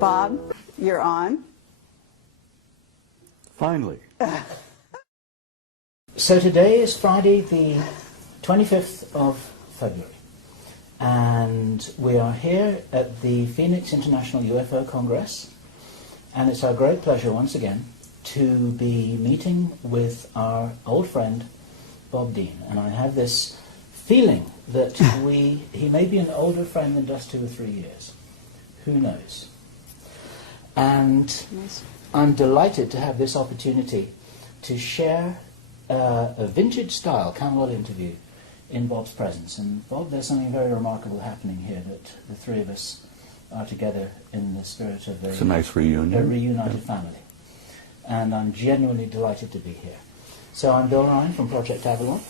Bob, you're on. Finally. So today is Friday the 25th of February, and we are here at the Phoenix International UFO Congress, and it's our great pleasure once again to be meeting with our old friend Bob Dean. And I have this feeling that he may be an older friend than just 2 or 3 years. Who knows? And I'm delighted to have this opportunity to share a vintage-style Camelot interview in Bob's presence. And Bob, there's something very remarkable happening here, that the three of us are together in the spirit of It's a nice reunion. A reunited family. And I'm genuinely delighted to be here. So I'm Bill Ryan from Project Avalon.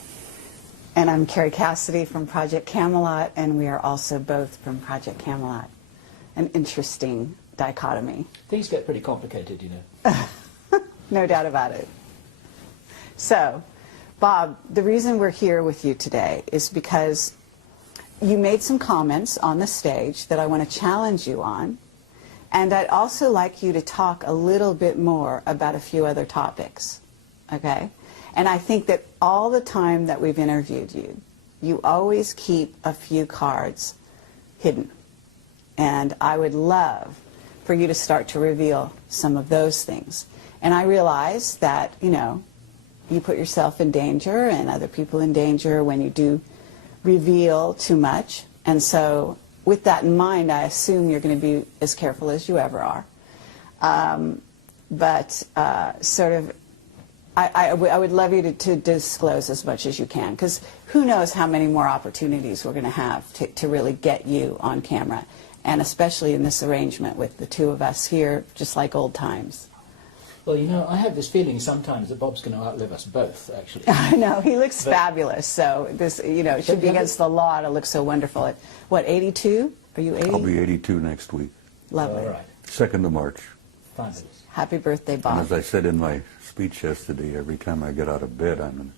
And I'm Carrie Cassidy from Project Camelot, and we are also both from Project Camelot. An interesting dichotomy. Things get pretty complicated, you know. No doubt about it. So, Bob, the reason we're here with you today is because you made some comments on the stage that I want to challenge you on, and I'd also like you to talk a little bit more about a few other topics, okay? And I think that all the time that we've interviewed you, you always keep a few cards hidden. And I would love for you to start to reveal some of those things. And I realize that, you know, you put yourself in danger and other people in danger when you do reveal too much. And so with that in mind, I assume you're going to be as careful as you ever are. I would love you to disclose as much as you can, because who knows how many more opportunities we're going to have to really get you on camera, and especially in this arrangement with the two of us here, just like old times. Well, you know, I have this feeling sometimes that Bob's going to outlive us both, actually. I know, he looks fabulous, so this, you know, it should be against the law to look so wonderful. At, what, 82? Are you 80? I'll be 82 next week. Lovely. All right. 2nd of March. Fabulous. Happy birthday, Bob. And as I said in my speech yesterday, every time I get out of bed, I'm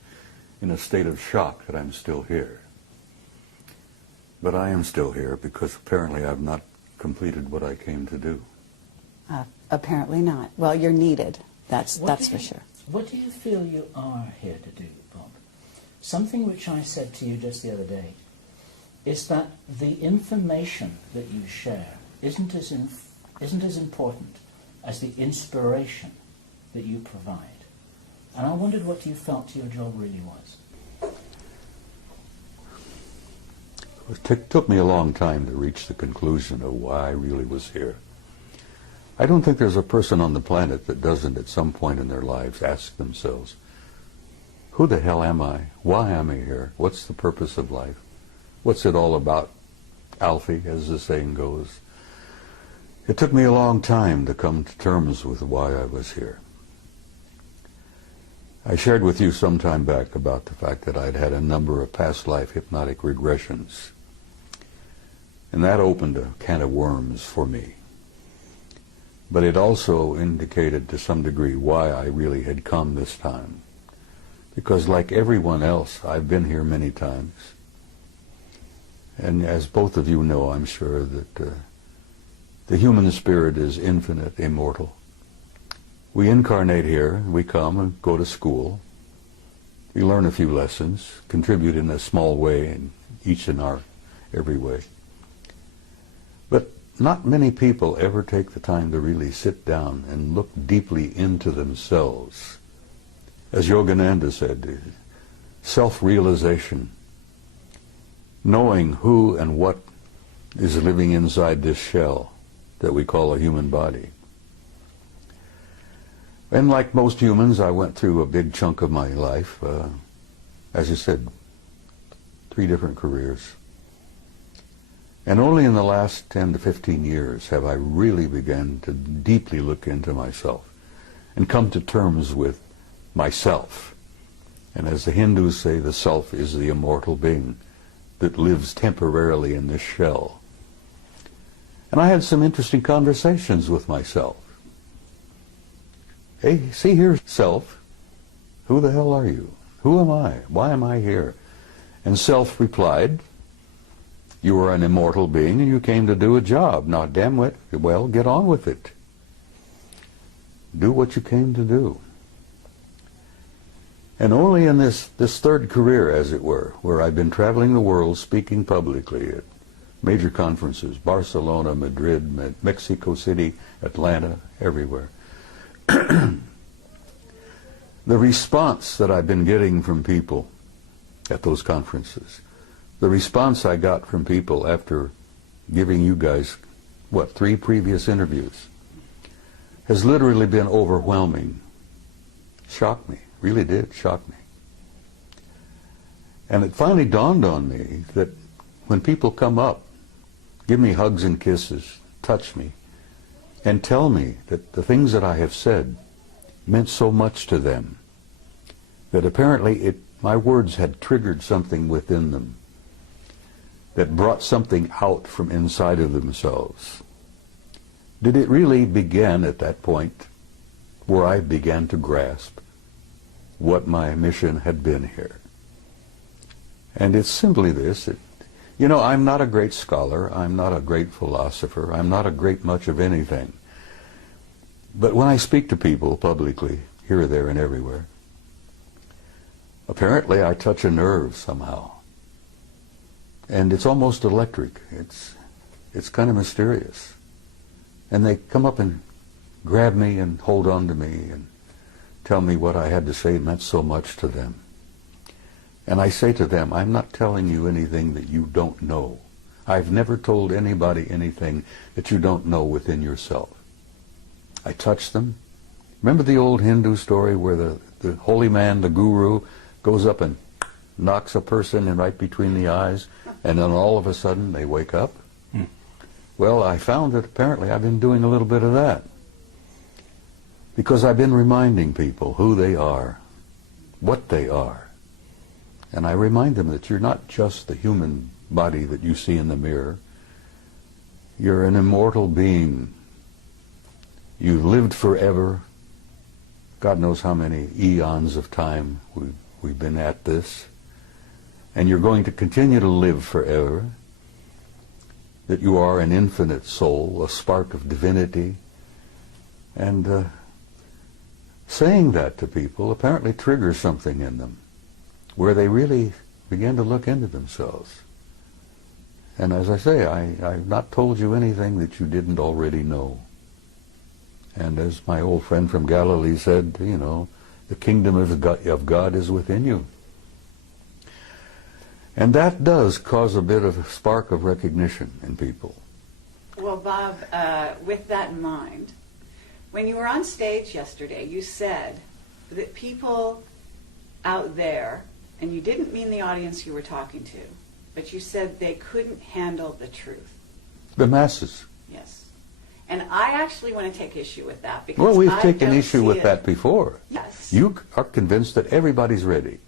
in a state of shock that I'm still here. But I am still here because apparently I've not completed what I came to do. Apparently not. Well, you're needed. That's for sure. What do you feel you are here to do, Bob? Something which I said to you just the other day is that the information that you share isn't as important as the inspiration that you provide. And I wondered what you felt your job really was. It took me a long time to reach the conclusion of why I really was here. I don't think there's a person on the planet that doesn't at some point in their lives ask themselves, who the hell am I? Why am I here? What's the purpose of life? What's it all about? Alfie, as the saying goes. It took me a long time to come to terms with why I was here. I shared with you some time back about the fact that I'd had a number of past life hypnotic regressions. And that opened a can of worms for me. But it also indicated to some degree why I really had come this time. Because like everyone else, I've been here many times. And as both of you know, I'm sure that the human spirit is infinite, immortal. We incarnate here, we come and go to school. We learn a few lessons, contribute in a small way, in each in our every way. But not many people ever take the time to really sit down and look deeply into themselves. As Yogananda said, self-realization, knowing who and what is living inside this shell that we call a human body. And like most humans, I went through a big chunk of my life, as I said, 3 different careers. And only in the last 10 to 15 years have I really begun to deeply look into myself and come to terms with myself. And as the Hindus say, the self is the immortal being that lives temporarily in this shell. And I had some interesting conversations with myself. Hey, see here, self, who the hell are you? Who am I? Why am I here? And self replied, You were an immortal being and you came to do a job. Now, damn it, well, get on with it. Do what you came to do. And only in this third career, as it were, where I've been traveling the world speaking publicly at major conferences, Barcelona, Madrid, Mexico City, Atlanta, everywhere. The response that I've been getting from people at those conferences, the response I got from people after giving you guys, 3 previous interviews, has literally been overwhelming. Shocked me, really did shock me. And it finally dawned on me that when people come up, give me hugs and kisses, touch me, and tell me that the things that I have said meant so much to them, that apparently my words had triggered something within them that brought something out from inside of themselves. Did it really begin at that point where I began to grasp what my mission had been here? And it's simply this. You know, I'm not a great scholar. I'm not a great philosopher. I'm not a great much of anything. But when I speak to people publicly, here, there, and everywhere, apparently I touch a nerve somehow. And it's almost electric. It's kind of mysterious. And they come up and grab me and hold on to me and tell me what I had to say meant so much to them. And I say to them, I'm not telling you anything that you don't know. I've never told anybody anything that you don't know within yourself. I touch them. Remember the old Hindu story where the holy man, the guru, goes up and knocks a person in right between the eyes, and then all of a sudden they wake up? Well, I found that apparently I've been doing a little bit of that. Because I've been reminding people who they are, what they are. And I remind them that you're not just the human body that you see in the mirror. You're an immortal being. You've lived forever. God knows how many eons of time we've been at this. And you're going to continue to live forever. That you are an infinite soul, a spark of divinity. And saying that to people apparently triggers something in them, where they really begin to look into themselves. And as I say, I've not told you anything that you didn't already know. And as my old friend from Galilee said, you know, the kingdom of God is within you. And that does cause a bit of a spark of recognition in people. Well, Bob, with that in mind, when you were on stage yesterday, you said that people out there, and you didn't mean the audience you were talking to, but you said they couldn't handle the truth. The masses. Yes. And I actually want to take issue with that because well, we've I taken don't issue see with it. that before. Yes. You are convinced that everybody's ready.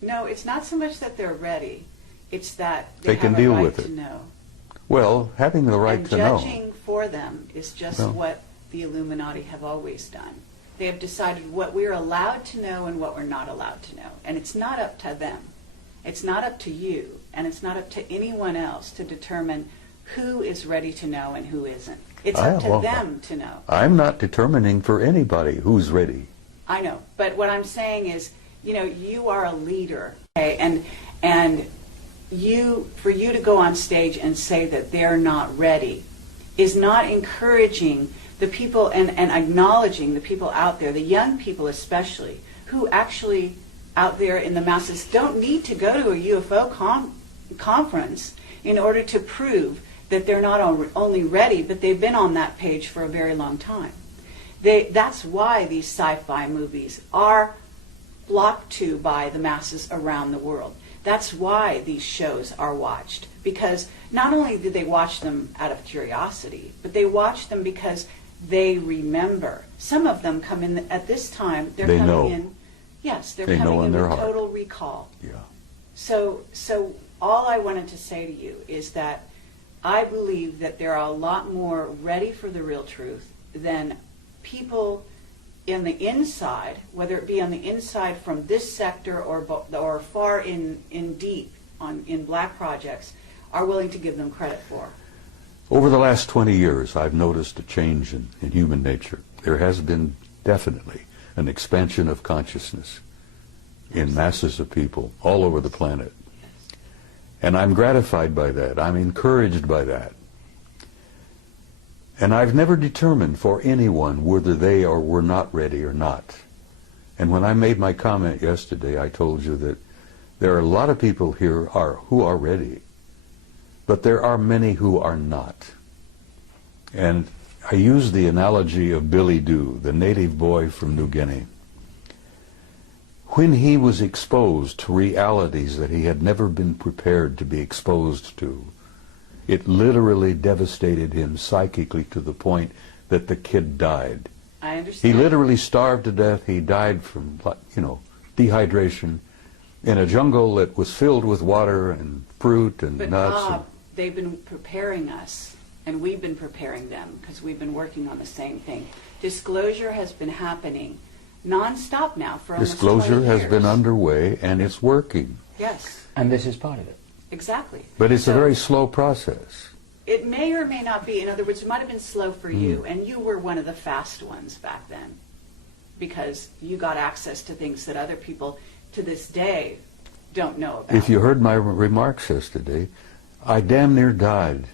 No, it's not so much that they're ready. It's that They they can have a deal right with to it. know. Well, having the right And to know. judging for them is just Well. what the Illuminati have always done. They have decided what we're allowed to know and what we're not allowed to know. And it's not up to them. It's not up to you. And it's not up to anyone else to determine who is ready to know and who isn't. It's up to them to know. I'm not determining for anybody who's ready. I know. But what I'm saying is, you know, you are a leader. Okay? And for you to go on stage and say that they're not ready is not encouraging the people and acknowledging the people out there, the young people especially, who actually out there in the masses don't need to go to a UFO conference in order to prove that they're not only ready, but they've been on that page for a very long time. That's why these sci-fi movies are flocked to by the masses around the world. That's why these shows are watched, because not only do they watch them out of curiosity, but they watch them because they remember. Some of them come in at this time. They're They coming know. in. Yes, they're They know coming in in their with heart. total recall. Yeah. So all I wanted to say to you is that I believe that there are a lot more ready for the real truth than people in the inside, whether it be on the inside from this sector or far in deep in black projects, are willing to give them credit for. Over the last 20 years, I've noticed a change in human nature. There has been definitely an expansion of consciousness in masses of people all over the planet. And I'm gratified by that. I'm encouraged by that. And I've never determined for anyone whether they were not ready or not. And when I made my comment yesterday, I told you that there are a lot of people here who are ready, but there are many who are not. And I used the analogy of Billy Dew, the native boy from New Guinea. When he was exposed to realities that he had never been prepared to be exposed to, it literally devastated him psychically to the point that the kid died. I understand. He literally starved to death. He died from, dehydration in a jungle that was filled with water and fruit and But nuts. Bob, they've been preparing us, and we've been preparing them because we've been working on the same thing. Disclosure has been happening nonstop now for almost 20 Disclosure years. has been underway, and it's working. Yes, And this is part of it. exactly. But it's a So very slow process. it may or may not be. In other words, it might have been slow for you, and you were one of the fast ones back then because you got access to things that other people to this day don't know about. If you heard my remarks yesterday, I damn near died.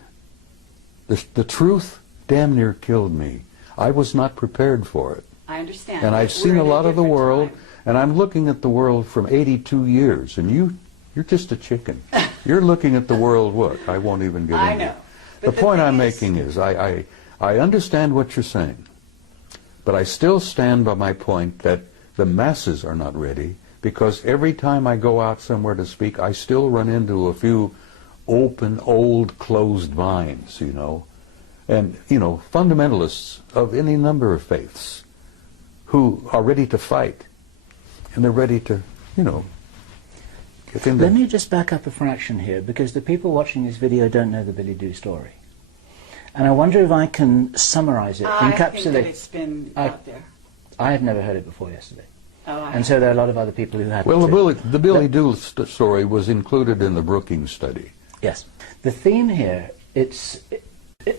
The truth damn near killed me. I was not prepared for it. I understand. And I've but seen we're a in lot of the different world, time. and I'm looking at the world from 82 years, and you're just a chicken. You're looking at the world, what? I won't even get I into know. it. But The point thing I'm making is I understand what you're saying, but I still stand by my point that the masses are not ready, because every time I go out somewhere to speak, I still run into a few open, old, closed minds, and, fundamentalists of any number of faiths who are ready to fight, and they're ready to, get into... Let me just back up a fraction here, because the people watching this video don't know the Billy Dew story. And I wonder if I can summarize it, I think encapsulate... that it's been out there. I had never heard it before yesterday. Oh, And so there are a lot of other people who hadn't. Well, too. the Billy Dew story was included in the Brookings study. Yes. The theme here, it's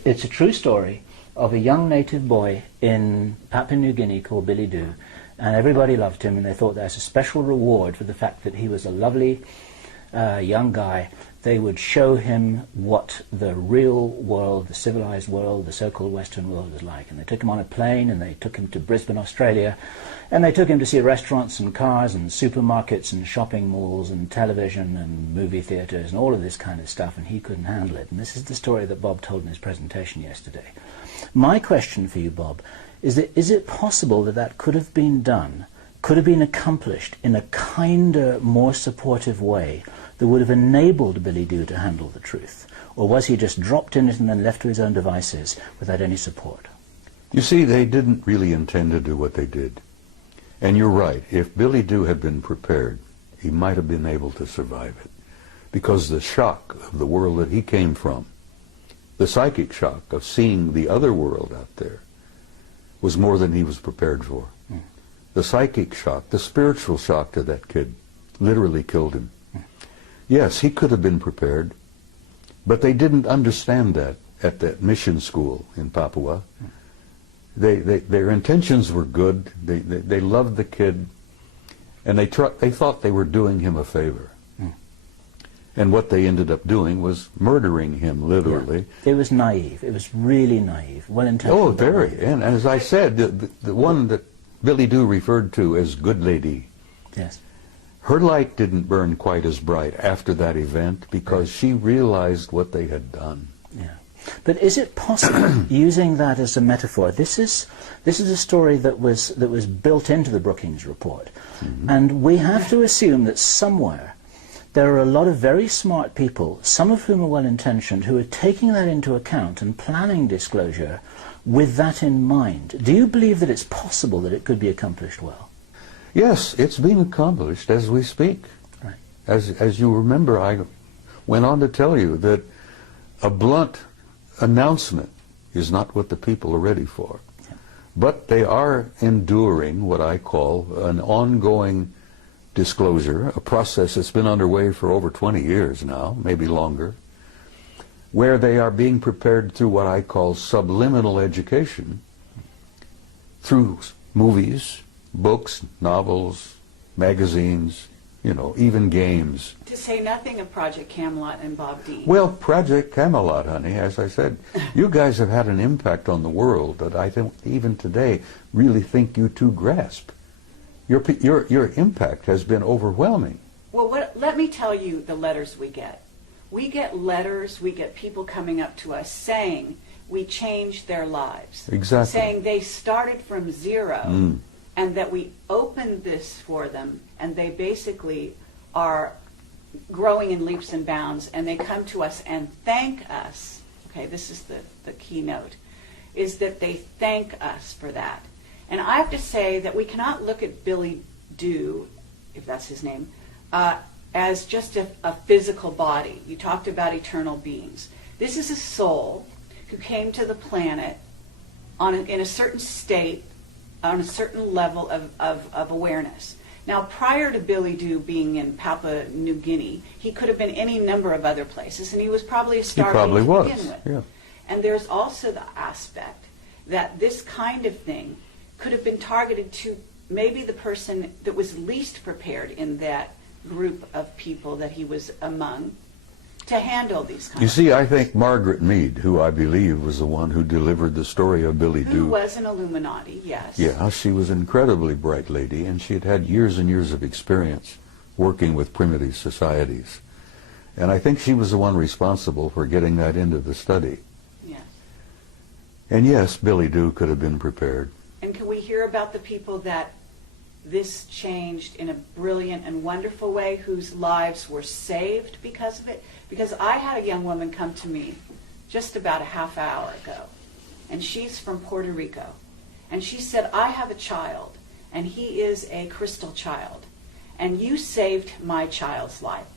a true story of a young native boy in Papua New Guinea called Billy Dew, and everybody loved him, and they thought there's a special reward for the fact that he was a lovely young guy. They would show him what the real world, the civilized world, the so-called Western world was like. And they took him on a plane, and they took him to Brisbane, Australia, and they took him to see restaurants and cars and supermarkets and shopping malls and television and movie theaters and all of this kind of stuff, and he couldn't handle it. And this is the story that Bob told in his presentation yesterday. My question for you, Bob, is it possible that that could have been done, could have been accomplished in a kinder, more supportive way that would have enabled Billy Dew to handle the truth? Or was he just dropped in it and then left to his own devices without any support? You see, they didn't really intend to do what they did. And you're right, if Billy Dew had been prepared, he might have been able to survive it. Because the shock of the world that he came from, the psychic shock of seeing the other world out there, was more than he was prepared for. The psychic shock, the spiritual shock to that kid, literally killed him. Yes, he could have been prepared, but they didn't understand that at that mission school in Papua. Their intentions were good. They loved the kid, and they thought they were doing him a favor. And what they ended up doing was murdering him, literally. Yeah. It was naive. It was really naive. Well-intentioned. Oh, very. And as I said, the one that Billy Dew referred to as Good Lady, Yes. her light didn't burn quite as bright after that event because she realized what they had done. Yeah. But is it possible, using that as a metaphor, this is a story that was built into the Brookings report, and we have to assume that somewhere there are a lot of very smart people, some of whom are well-intentioned, who are taking that into account and planning disclosure with that in mind. Do you believe that it's possible that it could be accomplished well? Yes, it's being accomplished as we speak. Right. As you remember, I went on to tell you that a blunt announcement is not what the people are ready for. Yeah. But they are enduring what I call an ongoing disclosure, a process that's been underway for over 20 years now, maybe longer. where they are being prepared through what I call subliminal education, through movies, books, novels, magazines, you know, even games. To say nothing of Project Camelot and Bob Dean. Well, Project Camelot, honey, as I said, you guys have had an impact on the world that I don't even today really think you two grasp. Your impact has been overwhelming. Well, let me tell you the letters we get. We get letters, we get people coming up to us saying we changed their lives. Exactly. Saying they started from zero and that we opened this for them and they basically are growing in leaps and bounds, and they come to us and thank us. Okay, this is the keynote, is that they thank us for that. And I have to say that we cannot look at Billy Dew, if that's his name, as just a physical body. You talked about eternal beings. This is a soul who came to the planet in a certain state, on a certain level of awareness. Now, prior to Billy Dew being in Papua New Guinea, he could have been any number of other places, and he was probably a star to begin with. Yeah. And there's also the aspect that this kind of thing could have been targeted to maybe the person that was least prepared in that group of people that he was among to handle these kinds of You see, things. I think Margaret Mead, who I believe was the one who delivered the story of Billy Who Dew. was an Illuminati, yes. Yeah, she was an incredibly bright lady, and she had had years and years of experience working with primitive societies. And I think she was the one responsible for getting that into the study. Yes. And yes, Billy Dew could have been prepared. And can we hear about the people that this changed in a brilliant and wonderful way, whose lives were saved because of it? Because I had a young woman come to me just about a half hour ago, and she's from Puerto Rico. And she said, I have a child, and he is a crystal child, and you saved my child's life.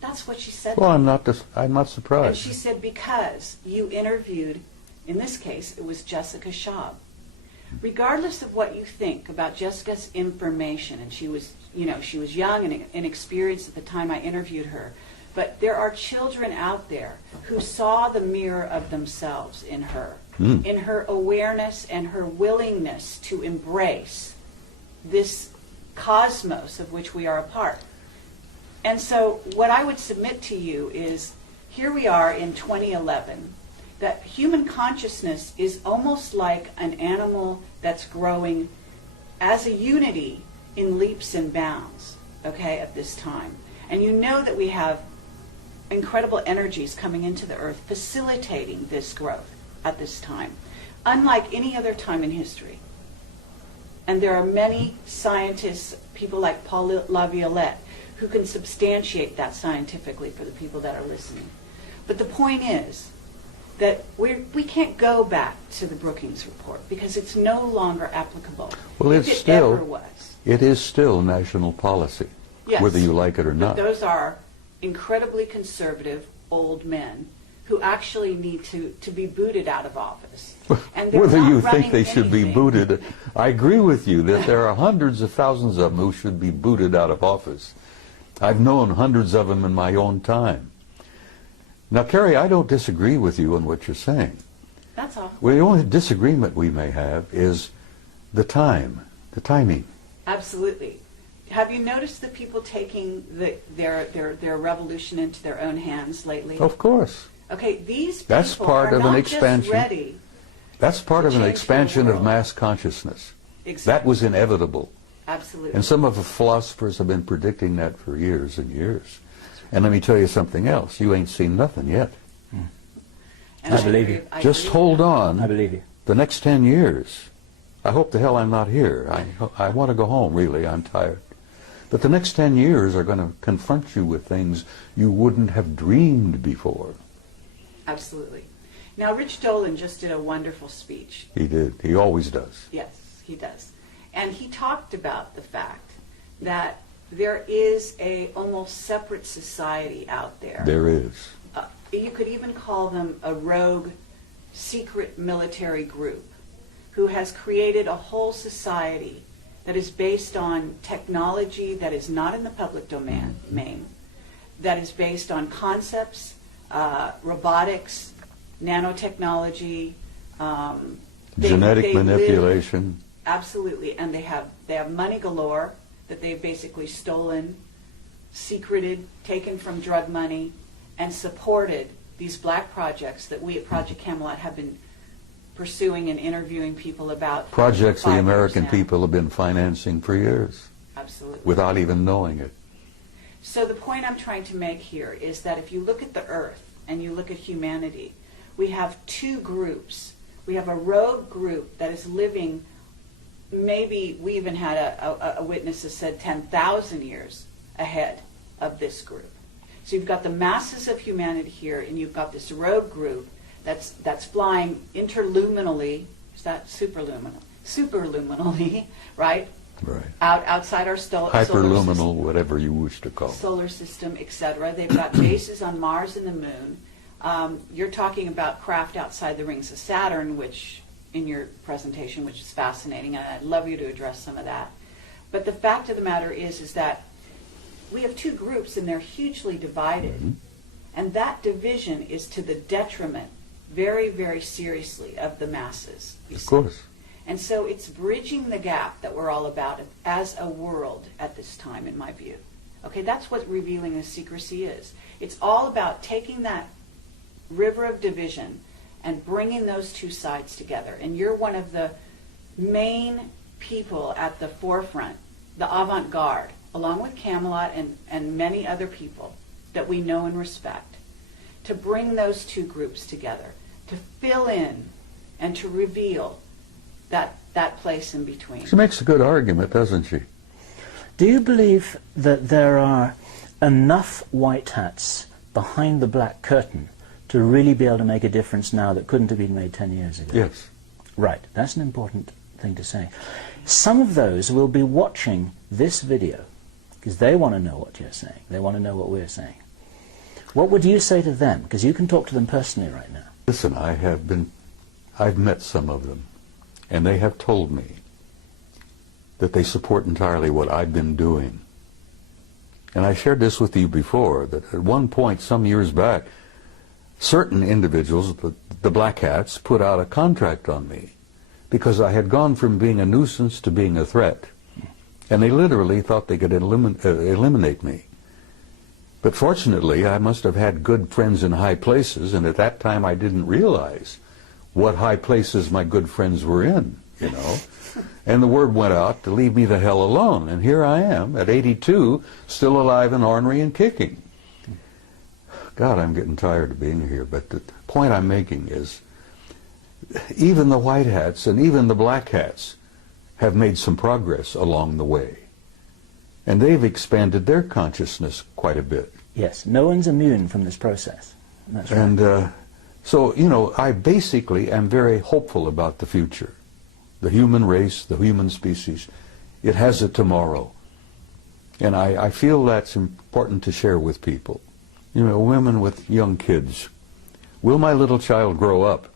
That's what she said. Well, to me. I'm not surprised. And she said, because you interviewed, in this case, it was Jessica Schaub. Regardless of what you think about Jessica's information, and she was young and inexperienced at the time I interviewed her, but there are children out there who saw the mirror of themselves in her, in her awareness and her willingness to embrace this cosmos of which we are a part. And so what I would submit to you is, here we are in 2011, that human consciousness is almost like an animal that's growing as a unity in leaps and bounds, okay, at this time. And you know that we have incredible energies coming into the earth facilitating this growth at this time, unlike any other time in history. And there are many scientists, people like Paul Laviolette, who can substantiate that scientifically for the people that are listening. But the point is that we can't go back to the Brookings report because it's no longer applicable. Well, if it's it still, ever was. it is still national policy, Yes. whether you like it or But not. those are incredibly conservative old men who actually need to be booted out of office. And they're Whether not you think running they should be anything. booted, I agree with you that there are hundreds of thousands of them who should be booted out of office. I've known hundreds of them in my own time. Now, Carrie, I don't disagree with you on what you're saying. That's all. Well, the only disagreement we may have is the timing. Absolutely. Have you noticed the people taking their revolution into their own hands lately? Of course. Okay, these people That's part are of an not expansion. just ready. That's part of an change the expansion of world. mass consciousness. Exactly. That was inevitable. Absolutely. And some of the philosophers have been predicting that for years and years. And let me tell you something else. You ain't seen nothing yet. And I believe you. Just hold on. I believe you. The next 10 years, I hope the hell I'm not here. I want to go home, really. I'm tired. But the next 10 years are going to confront you with things you wouldn't have dreamed before. Absolutely. Now, Rich Dolan just did a wonderful speech. He did. He always does. Yes, he does. And he talked about the fact that there is a almost separate society out there. There is. You could even call them a rogue, secret military group who has created a whole society that is based on technology that is not in the public domain, that is based on concepts robotics, nanotechnology, genetic they manipulation. Absolutely, and they have money galore that they've basically stolen, secreted, taken from drug money, and supported these black projects that we at Project Camelot have been pursuing and interviewing people about. Projects for the 5 years American now. people have been financing for years Absolutely. without even knowing it. So the point I'm trying to make here is that if you look at the earth and you look at humanity, we have two groups. We have a rogue group that is living, maybe we even had a witness that said 10,000 years ahead of this group. So you've got the masses of humanity here, and you've got this rogue group that's flying interluminally. Is that superluminal? Superluminally, right? Right. Outside our solar system. Hyperluminal, whatever you wish to call it. Solar system, etc. They've got bases on Mars and the Moon. You're talking about craft outside the rings of Saturn, which in your presentation, which is fascinating, and I'd love you to address some of that. But the fact of the matter is that we have two groups, and they're hugely divided, Mm-hmm. and that division is to the detriment, very, very seriously, of the masses. You Of see. course. And so it's bridging the gap that we're all about as a world at this time, in my view. Okay, that's what revealing the secrecy is. It's all about taking that river of division and bringing those two sides together. And you're one of the main people at the forefront, the avant-garde, along with Camelot and many other people that we know and respect, to bring those two groups together, to fill in and to reveal that place in between. She makes a good argument, doesn't she? Do you believe that there are enough white hats behind the black curtain to really be able to make a difference now that couldn't have been made 10 years ago? Yes. Right, that's an important thing to say. Some of those will be watching this video because they want to know what you're saying. They want to know what we're saying. What would you say to them? Because you can talk to them personally right now. Listen, I've met some of them, and they have told me that they support entirely what I've been doing. And I shared this with you before, that at one point, some years back, certain individuals, the black hats, put out a contract on me because I had gone from being a nuisance to being a threat. And they literally thought they could eliminate me. But fortunately, I must have had good friends in high places, and at that time I didn't realize what high places my good friends were in, you know. And the word went out to leave me the hell alone. And here I am, at 82, still alive and ornery and kicking. God, I'm getting tired of being here. But the point I'm making is, even the white hats and even the black hats have made some progress along the way. And they've expanded their consciousness quite a bit. Yes, no one's immune from this process. That's right. And so, you know, I basically am very hopeful about the future. The human race, the human species, it has a tomorrow. And I feel that's important to share with people. You know, women with young kids. Will my little child grow up?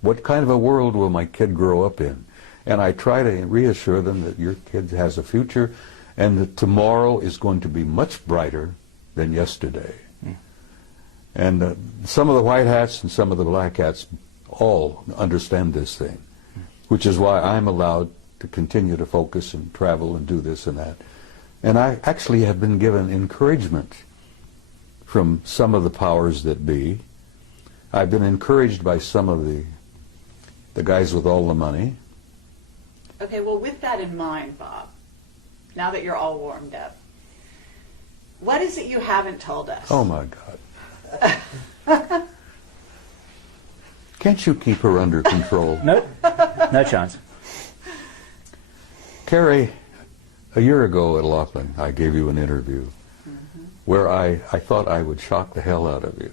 What kind of a world will my kid grow up in? And I try to reassure them that your kid has a future and that tomorrow is going to be much brighter than yesterday. And some of the white hats and some of the black hats all understand this thing, which is why I'm allowed to continue to focus and travel and do this and that. And I actually have been given encouragement from some of the powers that be. I've been encouraged by some of the guys with all the money. Okay, well, with that in mind, Bob, now that you're all warmed up, what is it you haven't told us? Oh, my God. Can't you keep her under control? Nope, no chance. Carrie, a year ago at Laughlin, I gave you an interview where I thought I would shock the hell out of you.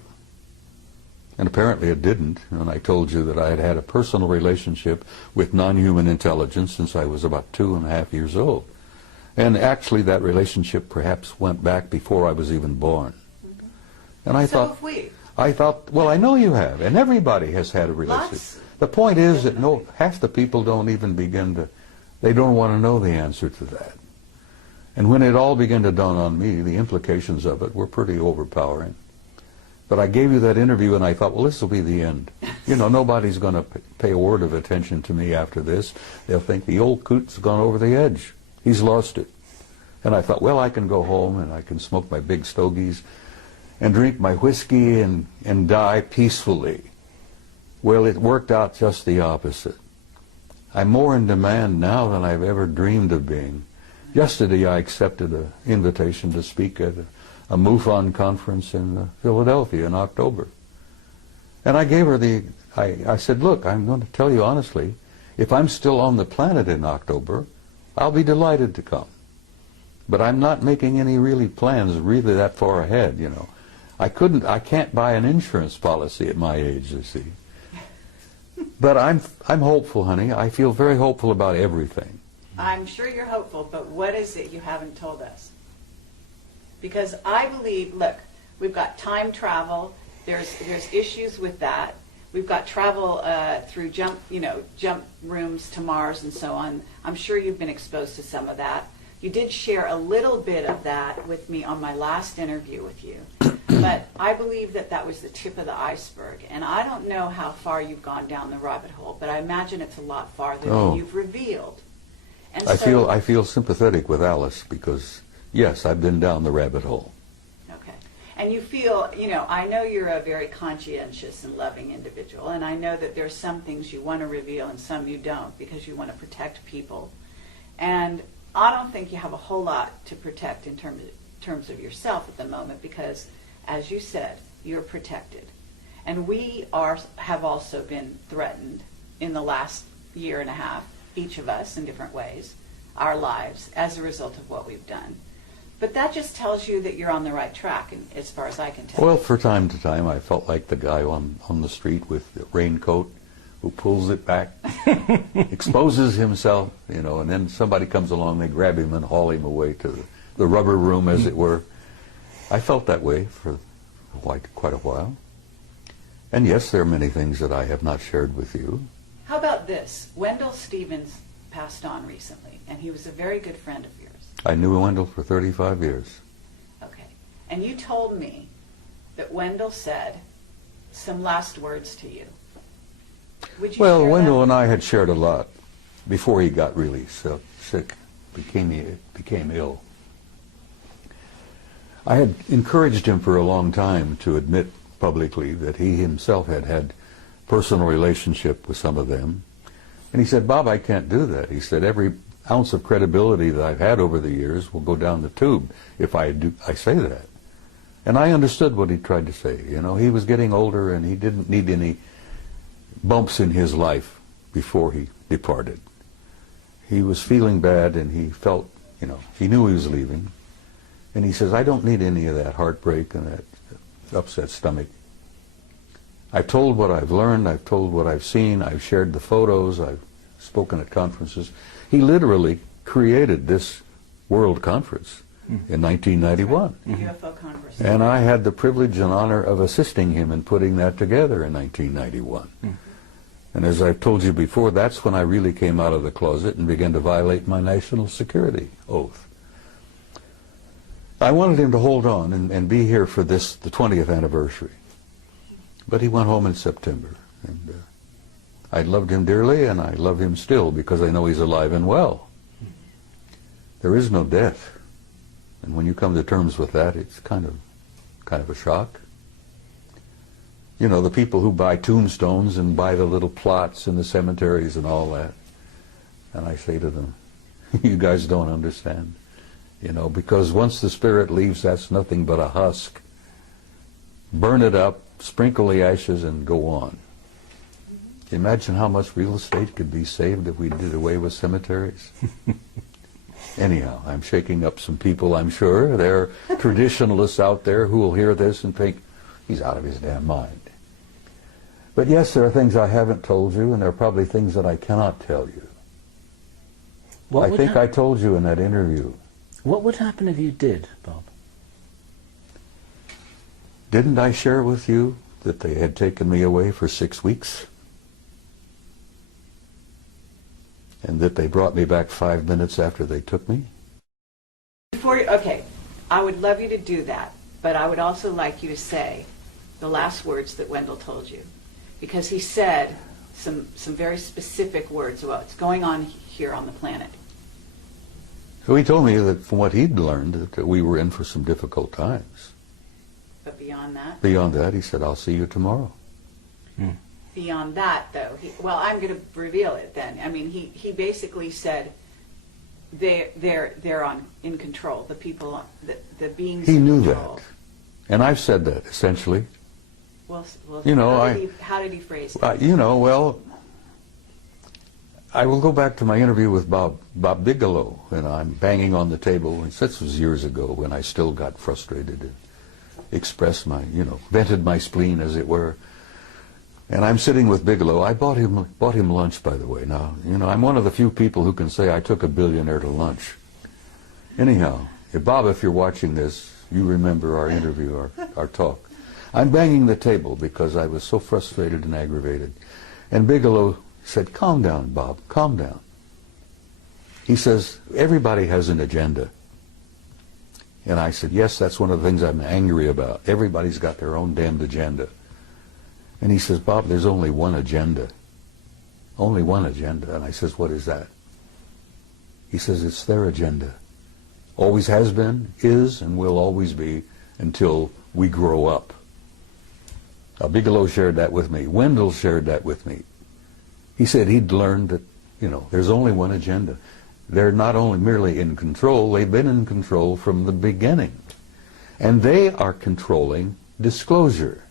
And apparently it didn't. And I told you that I had had a personal relationship with non-human intelligence since I was about 2.5 years old. And actually that relationship perhaps went back before I was even born. And I So thought, have we. well, I know you have, and everybody has had a relationship. Lots. The point is that half the people don't even begin to, they don't want to know the answer to that. And when it all began to dawn on me, the implications of it were pretty overpowering. But I gave you that interview and I thought, well, this will be the end. You know, nobody's going to pay a word of attention to me after this. They'll think the old coot's gone over the edge. He's lost it. And I thought, well, I can go home and I can smoke my big stogies and drink my whiskey and die peacefully. Well, it worked out just the opposite. I'm more in demand now than I've ever dreamed of being. Yesterday I accepted an invitation to speak at a MUFON conference in Philadelphia in October. And I gave her I said, look, I'm going to tell you honestly, if I'm still on the planet in October, I'll be delighted to come. But I'm not making any plans really that far ahead, you know. I can't buy an insurance policy at my age, you see. But I'm hopeful, honey. I feel very hopeful about everything. I'm sure you're hopeful, but what is it you haven't told us? Because I believe, look, we've got time travel. There's issues with that. We've got travel through jump rooms to Mars and so on. I'm sure you've been exposed to some of that. You did share a little bit of that with me on my last interview with you. But I believe that was the tip of the iceberg. And I don't know how far you've gone down the rabbit hole, but I imagine it's a lot farther than you've revealed. And I feel sympathetic with Alice because, yes, I've been down the rabbit hole. Okay. And you feel, I know you're a very conscientious and loving individual, and I know that there's some things you want to reveal and some you don't because you want to protect people. And I don't think you have a whole lot to protect in terms of yourself at the moment because, as you said, you're protected. And we have also been threatened in the last year and a half, each of us in different ways, our lives, as a result of what we've done. But that just tells you that you're on the right track, and as far as I can tell. Well, for time to time, I felt like the guy on the street with the raincoat who pulls it back, exposes himself, and then somebody comes along, they grab him and haul him away to the rubber room, as it were. I felt that way for quite a while. And yes, there are many things that I have not shared with you. How about this? Wendell Stevens passed on recently, and he was a very good friend of yours. I knew Wendell for 35 years. Okay. And you told me that Wendell said some last words to you. Would you Well, share Wendell that? and I had shared a lot before he got really sick, became ill. I had encouraged him for a long time to admit publicly that he himself had had personal relationship with some of them. And he said, Bob, I can't do that. He said, every ounce of credibility that I've had over the years will go down the tube if I say that. And I understood what he tried to say. He was getting older and he didn't need any bumps in his life before he departed. He was feeling bad and he felt, he knew he was leaving. And he says, I don't need any of that heartbreak and that upset stomach. I've told what I've learned, I've told what I've seen, I've shared the photos, I've spoken at conferences. He literally created this World Conference in 1991. The UFO Congress. And I had the privilege and honor of assisting him in putting that together in 1991. And as I've told you before, that's when I really came out of the closet and began to violate my national security oath. I wanted him to hold on and be here for the 20th anniversary. But he went home in September. And I loved him dearly, and I love him still because I know he's alive and well. There is no death. And when you come to terms with that, it's kind of a shock. The people who buy tombstones and buy the little plots in the cemeteries and all that. And I say to them, you guys don't understand. Because once the spirit leaves, that's nothing but a husk. Burn it up, sprinkle the ashes, and go on. Imagine how much real estate could be saved if we did away with cemeteries. Anyhow, I'm shaking up some people, I'm sure. There are traditionalists out there who will hear this and think, he's out of his damn mind. But yes, there are things I haven't told you, and there are probably things that I cannot tell you. I think I told you in that interview. What would happen if you did, Bob? Didn't I share with you that they had taken me away for 6 weeks? And that they brought me back 5 minutes after they took me? Okay, I would love you to do that, but I would also like you to say the last words that Wendell told you, because he said some very specific words about what's going on here on the planet. So he told me that from what he'd learned, that we were in for some difficult times. But beyond that? Beyond that, he said, I'll see you tomorrow. Beyond that, though, well, I'm going to reveal it then. I mean, he basically said they're in control. The people, the beings. He in knew control. that, and I've said that essentially. Well, You know, how did he phrase it? You know, well, I will go back to my interview with Bob Bigelow, and I'm banging on the table. And this was years ago when I still got frustrated and expressed my, vented my spleen, as it were. And I'm sitting with Bigelow. I bought him lunch, by the way. Now, I'm one of the few people who can say I took a billionaire to lunch. Anyhow, Bob, if you're watching this, you remember our interview, our talk. I'm banging the table because I was so frustrated and aggravated. And Bigelow said, calm down, Bob, calm down. He says, everybody has an agenda. And I said, yes, that's one of the things I'm angry about. Everybody's got their own damned agenda. And he says, Bob, there's only one agenda. Only one agenda. And I says, what is that? He says, it's their agenda. Always has been, is, and will always be until we grow up. Now, Bigelow shared that with me. Wendell shared that with me. He said he'd learned that, there's only one agenda. They're not only merely in control, they've been in control from the beginning. And they are controlling disclosure.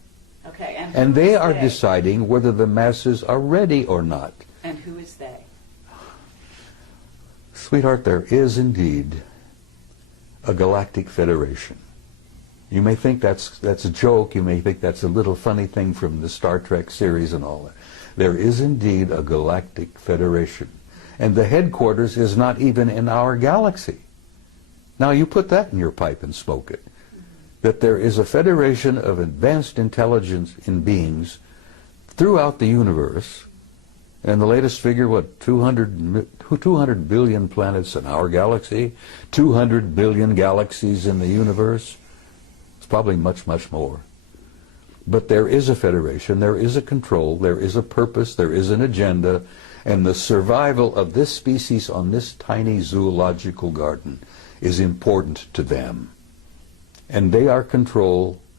Okay, and they are deciding whether the masses are ready or not. And who is they? Sweetheart, there is indeed a galactic federation. You may think that's a joke. You may think that's a little funny thing from the Star Trek series and all that. There is indeed a galactic federation. And the headquarters is not even in our galaxy. Now you put that in your pipe and smoke it. That there is a federation of advanced intelligence in beings throughout the universe. And the latest figure, 200 billion planets in our galaxy, 200 billion galaxies in the universe. It's probably much, much more. But there is a federation, there is a control, there is a purpose, there is an agenda, and the survival of this species on this tiny zoological garden is important to them. And they are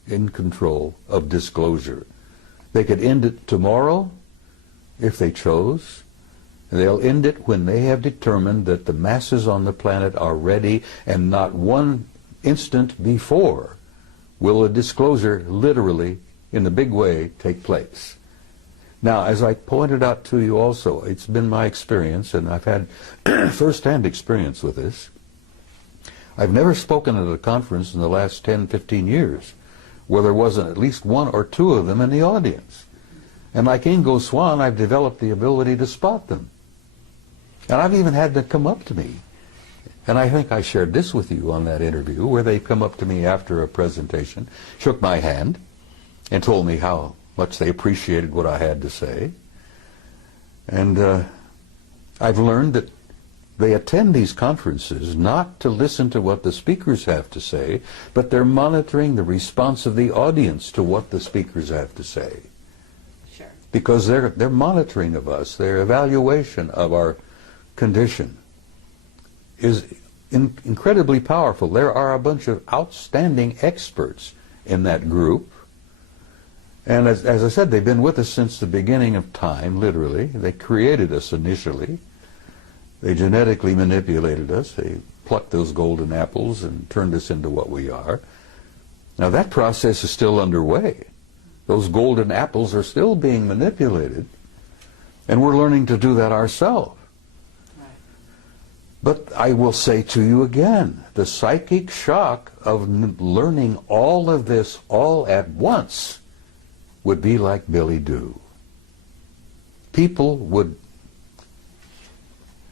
in control of disclosure. They could end it tomorrow if they chose. They'll end it when they have determined that the masses on the planet are ready, and not one instant before will a disclosure literally, in a big way, take place. Now, as I pointed out to you also, it's been my experience, and I've had first-hand experience with this. I've never spoken at a conference in the last 10, 15 years where there wasn't at least one or two of them in the audience. And like Ingo Swann, I've developed the ability to spot them. And I've even had them come up to me. And I think I shared this with you on that interview, where they come up to me after a presentation, shook my hand, and told me how much they appreciated what I had to say. And I've learned that they attend these conferences not to listen to what the speakers have to say, but they're monitoring the response of the audience to what the speakers have to say. Sure. Because they're monitoring of us, their evaluation of our condition is incredibly powerful. There are a bunch of outstanding experts in that group. And as I said, they've been with us since the beginning of time, literally. They created us initially. They genetically manipulated us. They plucked those golden apples and turned us into what we are. Now that process is still underway. Those golden apples are still being manipulated. And we're learning to do that ourselves. But I will say to you again, the psychic shock of learning all of this all at once would be like Billy Doo. People would,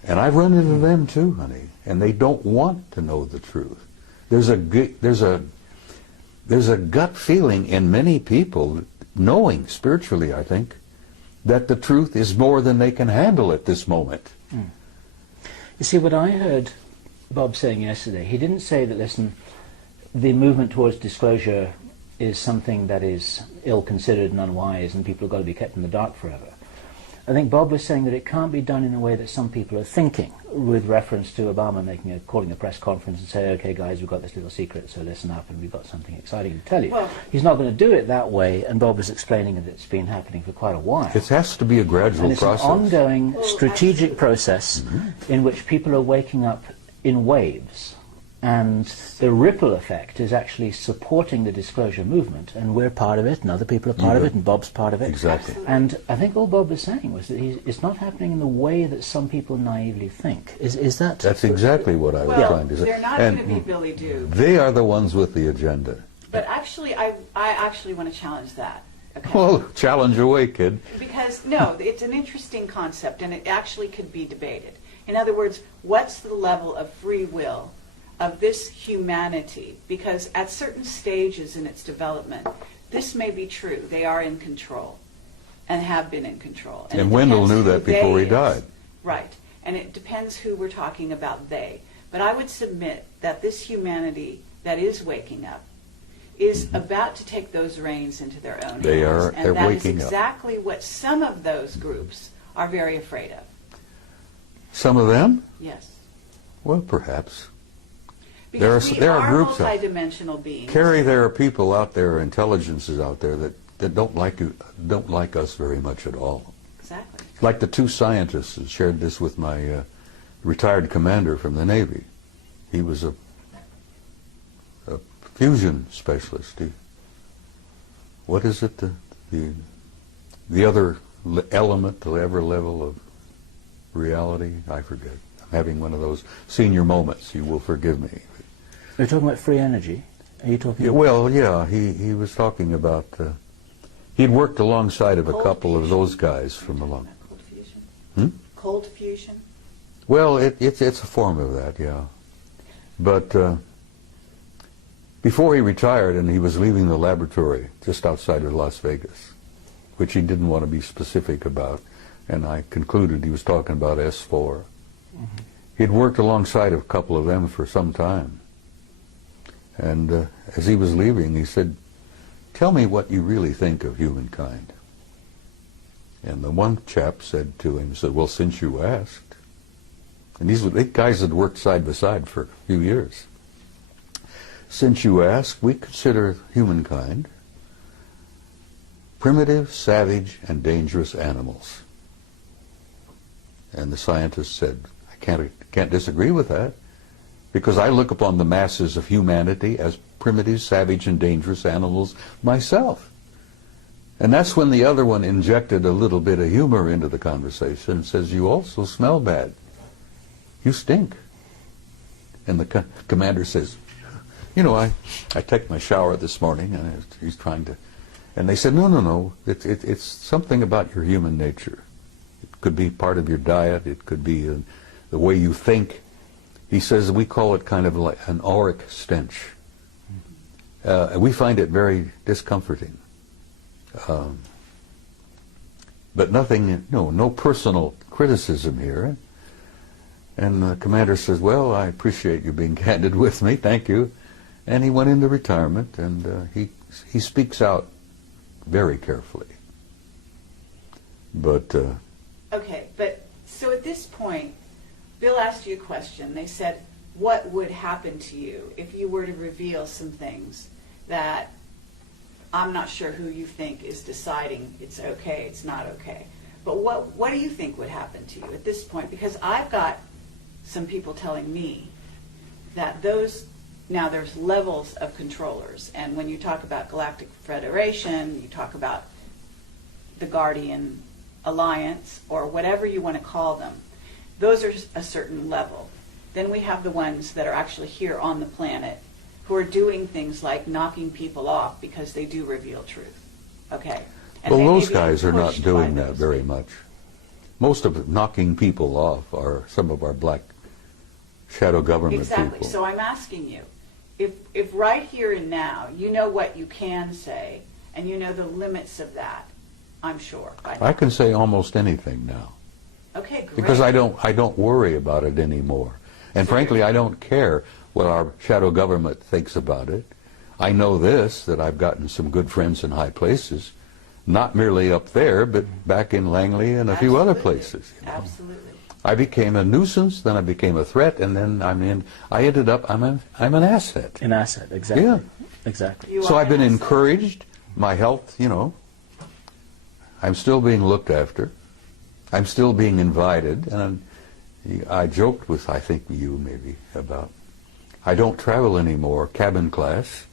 and I've run into them too, honey, and they don't want to know the truth. There's a gut feeling in many people, knowing spiritually, I think, that the truth is more than they can handle at this moment. You see, what I heard Bob saying yesterday, he didn't say that, listen, the movement towards disclosure is something that is ill-considered and unwise, and people have got to be kept in the dark forever. I think Bob was saying that it can't be done in a way that some people are thinking, with reference to Obama calling a press conference and saying, okay guys, we've got this little secret, so listen up and we've got something exciting to tell you. Well, he's not going to do it that way, and Bob was explaining that it's been happening for quite a while. It has to be a gradual process. And it's an ongoing strategic process in which people are waking up in waves. And the ripple effect is actually supporting the disclosure movement, and we're part of it, and other people are part of it, and Bob's part of it. Exactly. And I think all Bob was saying was that it's not happening in the way that some people naively think. Is that? That's exactly what I was trying to say. They're not going to be Billy Doob. They are the ones with the agenda. But actually, I actually want to challenge that. Okay? Well, challenge away, kid. Because, no, it's an interesting concept, and it actually could be debated. In other words, what's the level of free will of this humanity? Because at certain stages in its development, this may be true. They are in control and have been in control. And Wendell knew that before he died. Right. And it depends who we're talking about, they. But I would submit that this humanity that is waking up is about to take those reins into their own hands. They're waking up. And that is exactly what some of those groups are very afraid of. Some of them? Yes. Well, perhaps. Because there are groups multidimensional beings. Carrie, there are people out there, intelligences out there that don't like us very much at all. Exactly. Like the two scientists who shared this with my retired commander from the Navy. He was a fusion specialist. What is it? The other element, the other level of reality? I forget. I'm having one of those senior moments. You will forgive me. You're talking about free energy. Are you talking? Yeah, well, yeah. He was talking about. He'd worked alongside of a couple of those guys from along. Cold fusion. Cold fusion. Well, it's a form of that, yeah. But before he retired, and he was leaving the laboratory just outside of Las Vegas, which he didn't want to be specific about, and I concluded he was talking about S4. He'd worked alongside of a couple of them for some time. And as he was leaving, he said, "Tell me what you really think of humankind." And the one chap said to him, "Well, since you asked." And these guys had worked side by side for a few years. "Since you asked, we consider humankind primitive, savage, and dangerous animals." And the scientist said, "I can't disagree with that, because I look upon the masses of humanity as primitive, savage, and dangerous animals myself." And that's when the other one injected a little bit of humor into the conversation and says, "You also smell bad. You stink." And the commander says, "You know, I took my shower this morning," and he's trying to, and they said, no, it's something about your human nature. It could be part of your diet. It could be the way you think. He says we call it kind of like an auric stench. We find it very discomforting. But nothing, no personal criticism here. And the commander says, "Well, I appreciate you being candid with me. Thank you." And he went into retirement, and he speaks out very carefully. But okay, but so at this point, Bill asked you a question. They said, what would happen to you if you were to reveal some things that I'm not sure who you think is deciding it's okay, it's not okay. But what do you think would happen to you at this point? Because I've got some people telling me that now there's levels of controllers. And when you talk about Galactic Federation, you talk about the Guardian Alliance, or whatever you want to call them, those are a certain level. Then we have the ones that are actually here on the planet who are doing things like knocking people off because they do reveal truth. Okay? And well, they those may be guys are not pushed doing by that those very people. much. Most of it, knocking people off are some of our black shadow government Exactly. people. So I'm asking you, if right here and now you know what you can say and you know the limits of that, I'm sure. I can say almost anything now. Okay, great. Because I don't worry about it anymore. And frankly, I don't care what our shadow government thinks about it. I know this, that I've gotten some good friends in high places, not merely up there, but back in Langley and a few other places. You know. Absolutely. I became a nuisance, then I became a threat, and then I ended up, I'm an asset. An asset, exactly. Yeah. Exactly. So I've been encouraged, my health, you know, I'm still being looked after, I'm still being invited, and I joked with, I think you maybe, about, I don't travel anymore, cabin class.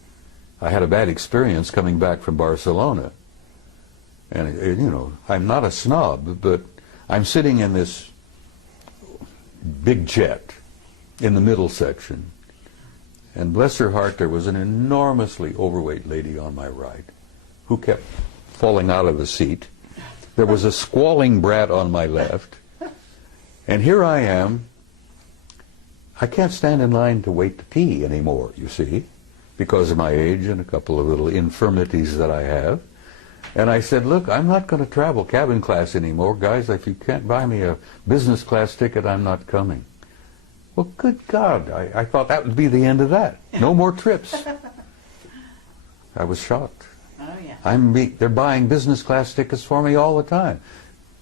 I had a bad experience coming back from Barcelona. And, you know, I'm not a snob, but I'm sitting in this big jet in the middle section. And bless her heart, there was an enormously overweight lady on my right who kept falling out of the seat. There was a squalling brat on my left. And here I am. I can't stand in line to wait to pee anymore, you see, because of my age and a couple of little infirmities that I have. And I said, look, I'm not going to travel cabin class anymore. Guys, if you can't buy me a business class ticket, I'm not coming. Well, good God, I thought that would be the end of that. No more trips. I was shocked. Oh, yeah. They're buying business class tickets for me all the time.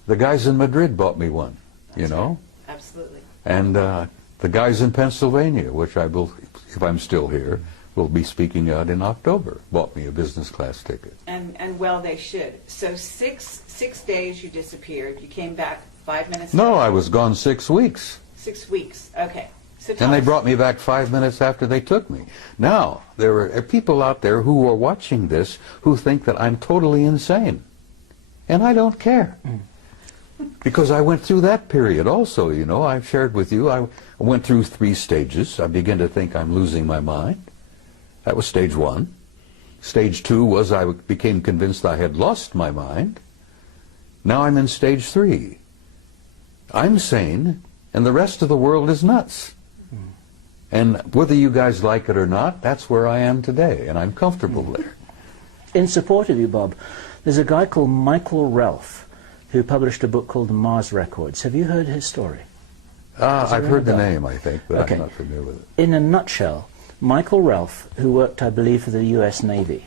The guys in Madrid bought me one, you know. Right. Absolutely. And the guys in Pennsylvania, which I will, if I'm still here, will be speaking out in October, bought me a business class ticket. And well, they should. So six days you disappeared. You came back 5 minutes No, later. I was gone 6 weeks. 6 weeks. Okay. So And they us- brought me back 5 minutes after they took me. Now, there are people out there who are watching this who think that I'm totally insane. And I don't care. Because I went through that period also, you know. I've shared with you, I went through 3 stages. I began to think I'm losing my mind. That was stage 1. Stage 2 was I became convinced I had lost my mind. Now I'm in stage 3. I'm sane, and the rest of the world is nuts. And whether you guys like it or not, that's where I am today, and I'm comfortable there. In support of you, Bob, there's a guy called Michael Ralph who published a book called The Mars Records. Have you heard his story? I've heard the name, I think, but Okay. I'm not familiar with it. In a nutshell, Michael Ralph, who worked, I believe, for the US Navy,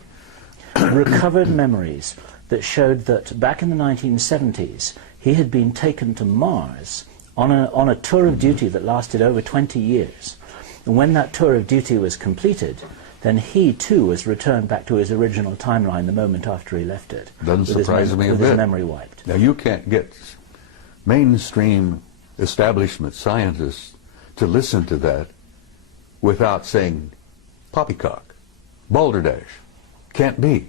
recovered memories that showed that back in the 1970s, he had been taken to Mars on a tour of duty that lasted over 20 years. And when that tour of duty was completed, then he too was returned back to his original timeline the moment after he left it. Doesn't with his surprise me a with his bit. memory wiped. Now, you can't get mainstream establishment scientists to listen to that without saying poppycock, balderdash, can't be.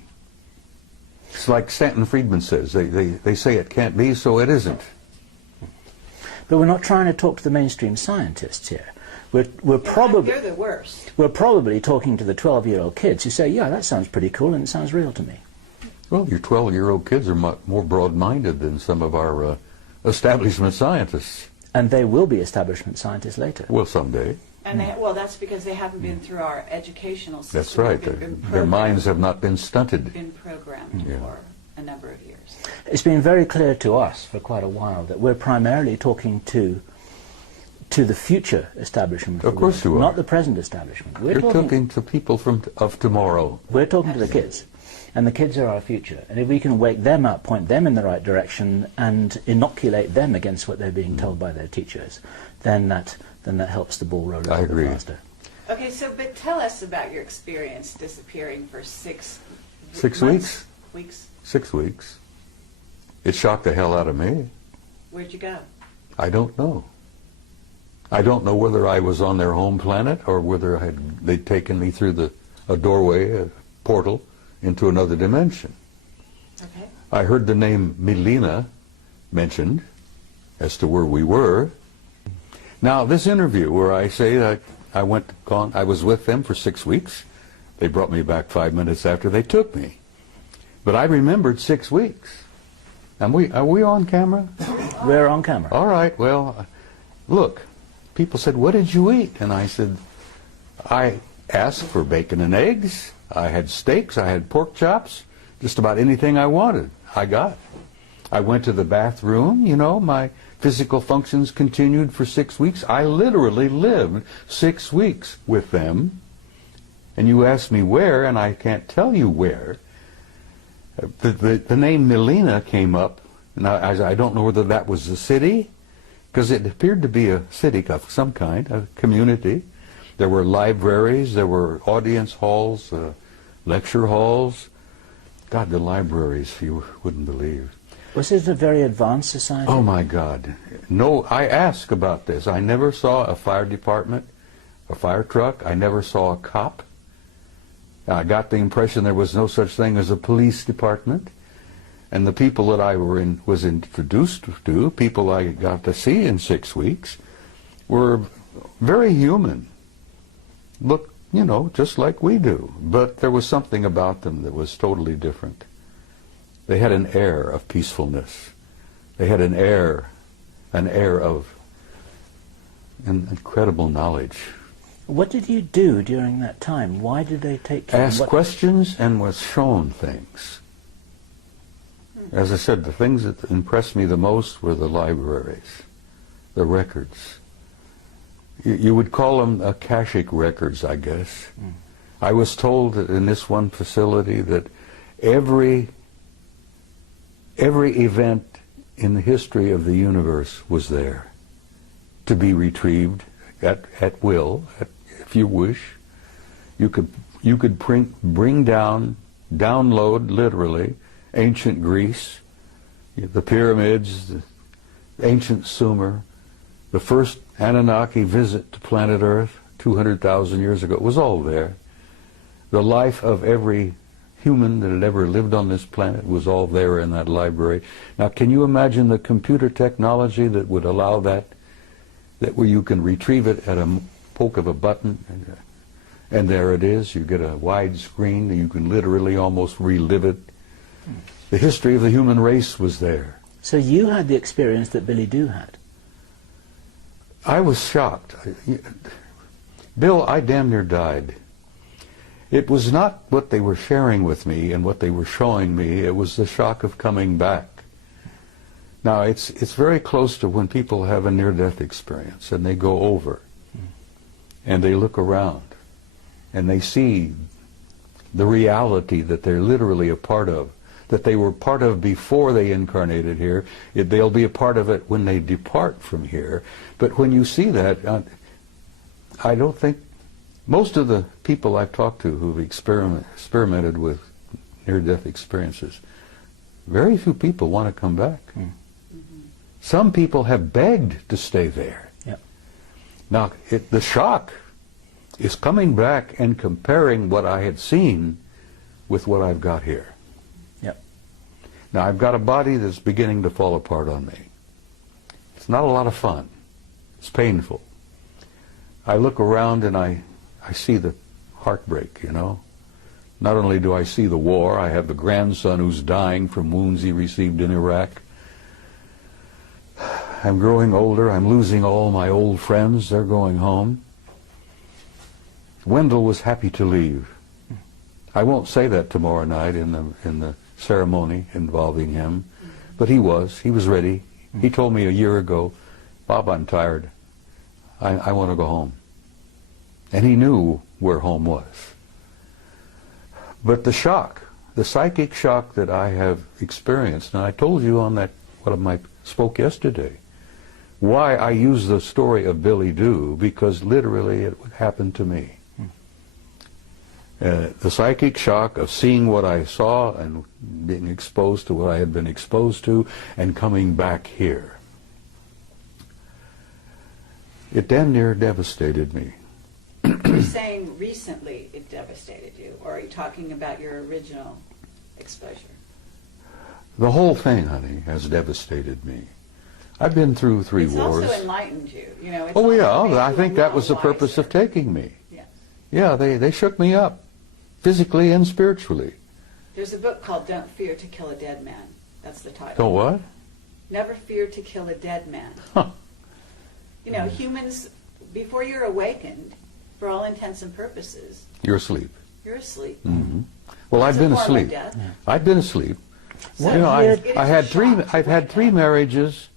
It's like Stanton Friedman says, they say it can't be, so it isn't. But we're not trying to talk to the mainstream scientists here. We're In fact, probably they're the worst. we're probably talking to the 12-year-old kids who say, yeah, that sounds pretty cool and it sounds real to me. Well, your 12-year-old kids are more broad-minded than some of our establishment scientists. And they will be establishment scientists later. Well, someday. And well, that's because they haven't been through our educational system. That's right. They've been Their minds have not been stunted. been programmed Yeah. for a number of years. It's been very clear to us for quite a while that we're primarily talking to the future establishment. Of course you are. Not the present establishment. You're talking to people of tomorrow. We're talking to the kids. And the kids are our future. And if we can wake them up, point them in the right direction, and inoculate them against what they're being told by their teachers, then that helps the ball roll a I little agree. bit faster. Okay, so but tell us about your experience disappearing for 6 6 months? weeks? Weeks. 6 weeks. It shocked the hell out of me. Where'd you go? I don't know. I don't know whether I was on their home planet or whether they'd taken me through a doorway, a portal, into another dimension. Okay. I heard the name Milena mentioned as to where we were. Now, this interview where I say that I was with them for 6 weeks. They brought me back 5 minutes after they took me. But I remembered 6 weeks. Are we on camera? We're on camera. All right, well, look, people said, what did you eat? And I said, I asked for bacon and eggs. I had steaks. I had pork chops. Just about anything I wanted, I got. I went to the bathroom. You know, my physical functions continued for 6 weeks. I literally lived 6 weeks with them. and you ask me where, and I can't tell you where, the name Melina came up, and I don't know whether that was a city, because it appeared to be a city of some kind, a community. There were libraries, there were audience halls, lecture halls. God, the libraries, you wouldn't believe. Was it a very advanced society? Oh my God. No, I asked about this. I never saw a fire department, a fire truck. I never saw a cop. I got the impression there was no such thing as a police department. And the people that I was introduced to, people I got to see in 6 weeks, were very human. Look, you know, just like we do. But there was something about them that was totally different. They had an air of peacefulness. They had an air of incredible knowledge. What did you do during that time? Why did they take you? Asked questions and was shown things. As I said, the things that impressed me the most were the libraries, the records. You would call them akashic records, I guess. I was told that in this one facility that every event in the history of the universe was there to be retrieved at will, if you wish. You could bring download literally ancient Greece, the pyramids, the ancient Sumer, the first Anunnaki visit to planet Earth 200,000 years ago. It was all there. The life of every human that had ever lived on this planet was all there in that library. Now, can you imagine the computer technology that would allow that where you can retrieve it at a poke of a button, and there it is. You get a wide screen, and you can literally almost relive it. The history of the human race was there. So you had the experience that Billy Doo had? I was shocked. Bill, I damn near died. It was not what they were sharing with me and what they were showing me. It was the shock of coming back. Now, it's very close to when people have a near-death experience and they go over and they look around and they see the reality that they're literally a part of, that they were part of before they incarnated here. They'll be a part of it when they depart from here. But when you see that, I don't think most of the people I've talked to who've experimented with near-death experiences, very few people want to come back. Some people have begged to stay there. Yep. Now, the shock is coming back and comparing what I had seen with what I've got here. Yep. Now, I've got a body that's beginning to fall apart on me. It's not a lot of fun. It's painful. I look around and I see the heartbreak, you know. Not only do I see the war, I have the grandson who's dying from wounds he received in Iraq. I'm growing older. I'm losing all my old friends. They're going home. Wendell was happy to leave. I won't say that tomorrow night in the ceremony involving him, but he was. He was ready. He told me a year ago, Bob, I'm tired. I want to go home. And he knew where home was. But the shock, the psychic shock that I have experienced, and I told you on that, I spoke yesterday, why I use the story of Billy Doo, because literally it happened to me. The psychic shock of seeing what I saw and being exposed to what I had been exposed to and coming back here. It damn near devastated me. You're saying recently it devastated you, or are you talking about your original exposure? The whole thing, honey, has devastated me. I've been through three wars. It's also enlightened you. You know, it's oh yeah, also made I you think a that lot was the purpose wiser. of taking me. Yes. Yeah, they shook me up, physically and spiritually. There's a book called Don't Fear to Kill a Dead Man. That's the title. Don't what? Never fear to kill a dead man. Huh. You know, humans, before you're awakened, for all intents and purposes, You're asleep. you're asleep. Mm-hmm. Well, It's I've been a form of asleep. death. I've been asleep. So You know, it is I a had shock to I've had wake 3 up. marriages.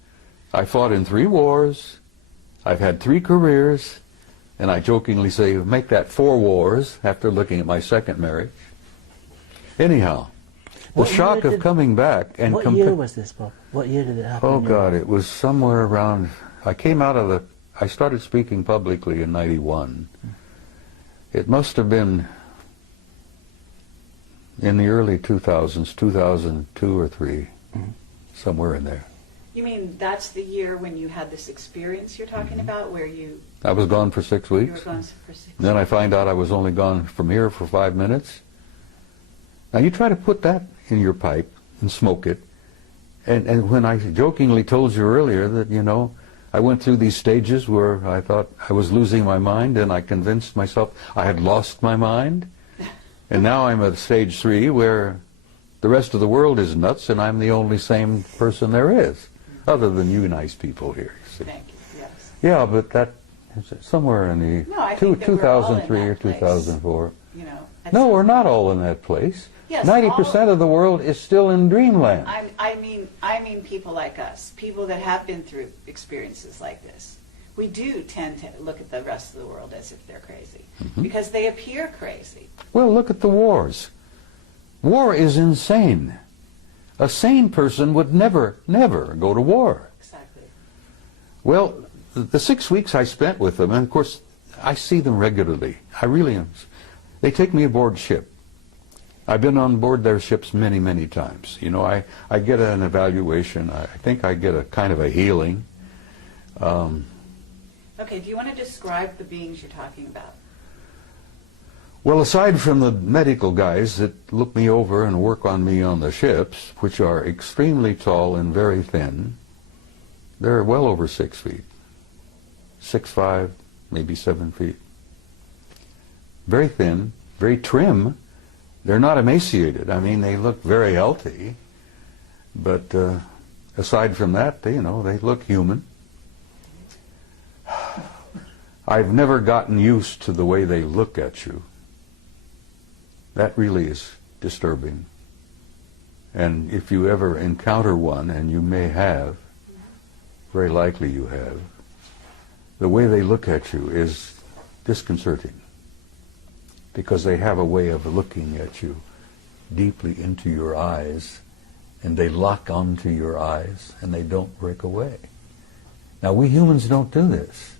I fought in 3 wars. I've had 3 careers, And I jokingly say, make that 4 wars after looking at my second marriage. Anyhow, the shock of coming back and... What year was this, Bob? What year did it happen? Oh, God, it was somewhere around... I came out of the... I started speaking publicly in 91. It must have been in the early 2000s, 2002 or 3, somewhere in there. You mean that's the year when you had this experience you're talking about, where I was gone for 6 you were weeks. gone for 6 Then I find out I was only gone from here for 5 minutes. Now you try to put that in your pipe and smoke it. And when I jokingly told you earlier that, you know, I went through these stages where I thought I was losing my mind, and I convinced myself I had lost my mind. And now I'm at stage 3 where the rest of the world is nuts and I'm the only sane person there is, other than you nice people here. You see. Thank you, yes. Yeah, but that somewhere in the No, I think that we're all in 2003 or that place. 2004. You know, No, we're not all in that place. Yes, 90% of the world is still in dreamland. I mean people like us, people that have been through experiences like this. We do tend to look at the rest of the world as if they're crazy, because they appear crazy. Well, look at the wars. War is insane. A sane person would never go to war. Exactly. Well, the 6 weeks I spent with them, and of course I see them regularly. I really am. They take me aboard ship. I've been on board their ships many, many times. You know, I get an evaluation. I think I get a kind of a healing. Okay, do you want to describe the beings you're talking about? Well, aside from the medical guys that look me over and work on me on the ships, which are extremely tall and very thin, they're well over 6 feet. 6'5", maybe 7 feet. Very thin, very trim. They're not emaciated. I mean, they look very healthy. But aside from that, they look human. I've never gotten used to the way they look at you. That really is disturbing. And if you ever encounter one, and you may have, very likely you have, the way they look at you is disconcerting, because they have a way of looking at you deeply into your eyes, and they lock onto your eyes, and they don't break away. Now, we humans don't do this,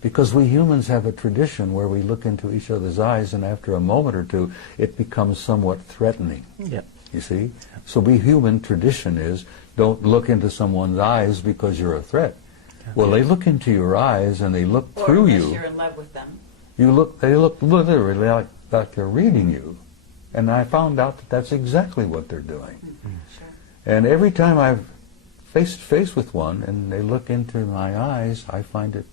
because we humans have a tradition where we look into each other's eyes, and after a moment or two, it becomes somewhat threatening. Yep. You see? So we human tradition is, don't look into someone's eyes because you're a threat. Okay. Well, they look into your eyes, and they look Or through unless you. you're in love with them. They look literally like they're reading you. And I found out that that's exactly what they're doing. Sure. And every time I've face to face with one and they look into my eyes, I find it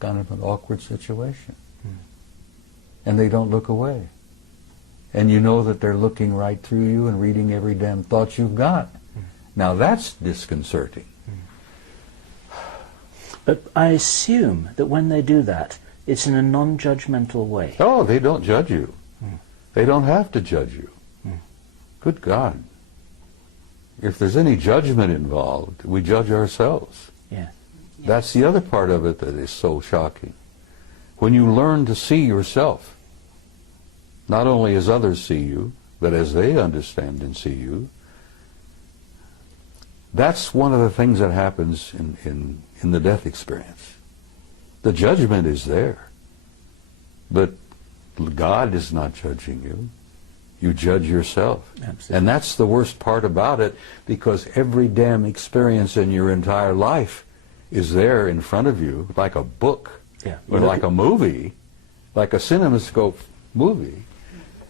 kind of an awkward situation. And they don't look away. And you know that they're looking right through you and reading every damn thought you've got. Now that's disconcerting. But I assume that when they do that, it's in a non-judgmental way. Oh, they don't judge you. They don't have to judge you. Good God. If there's any judgment involved, we judge ourselves. Yeah. That's the other part of it that is so shocking. When you learn to see yourself, not only as others see you, but as they understand and see you, that's one of the things that happens in the death experience. The judgment is there, but God is not judging you. You judge yourself. Absolutely. And that's the worst part about it, because every damn experience in your entire life is there in front of you, like a book, or like a movie, like a CinemaScope movie.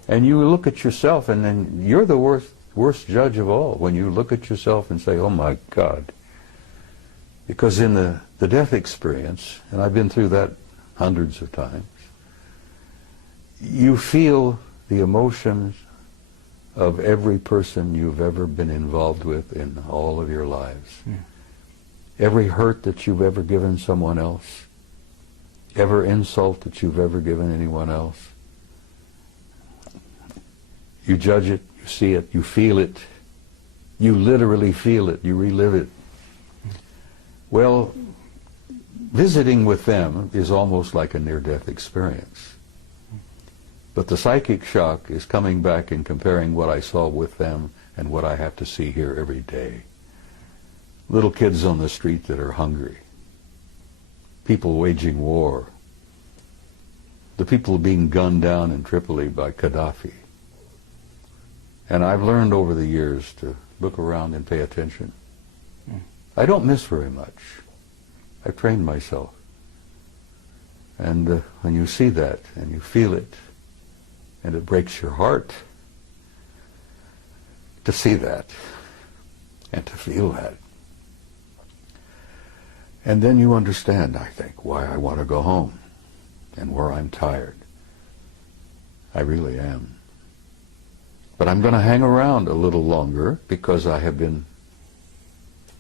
And you look at yourself, and then you're the worst judge of all, when you look at yourself and say, oh my God. Because in the death experience, and I've been through that hundreds of times, you feel the emotions of every person you've ever been involved with in all of your lives. Every hurt that you've ever given someone else, every insult that you've ever given anyone else. You judge it, you see it, you feel it. You literally feel it, you relive it. Well, visiting with them is almost like a near-death experience. But the psychic shock is coming back and comparing what I saw with them and what I have to see here every day. Little kids on the street that are hungry. People waging war. The people being gunned down in Tripoli by Gaddafi. And I've learned over the years to look around and pay attention. I don't miss very much. I've trained myself. And when you see that and you feel it, and it breaks your heart to see that and to feel that. And then you understand, I think, why I want to go home and where I'm tired. I really am. But I'm going to hang around a little longer because I have been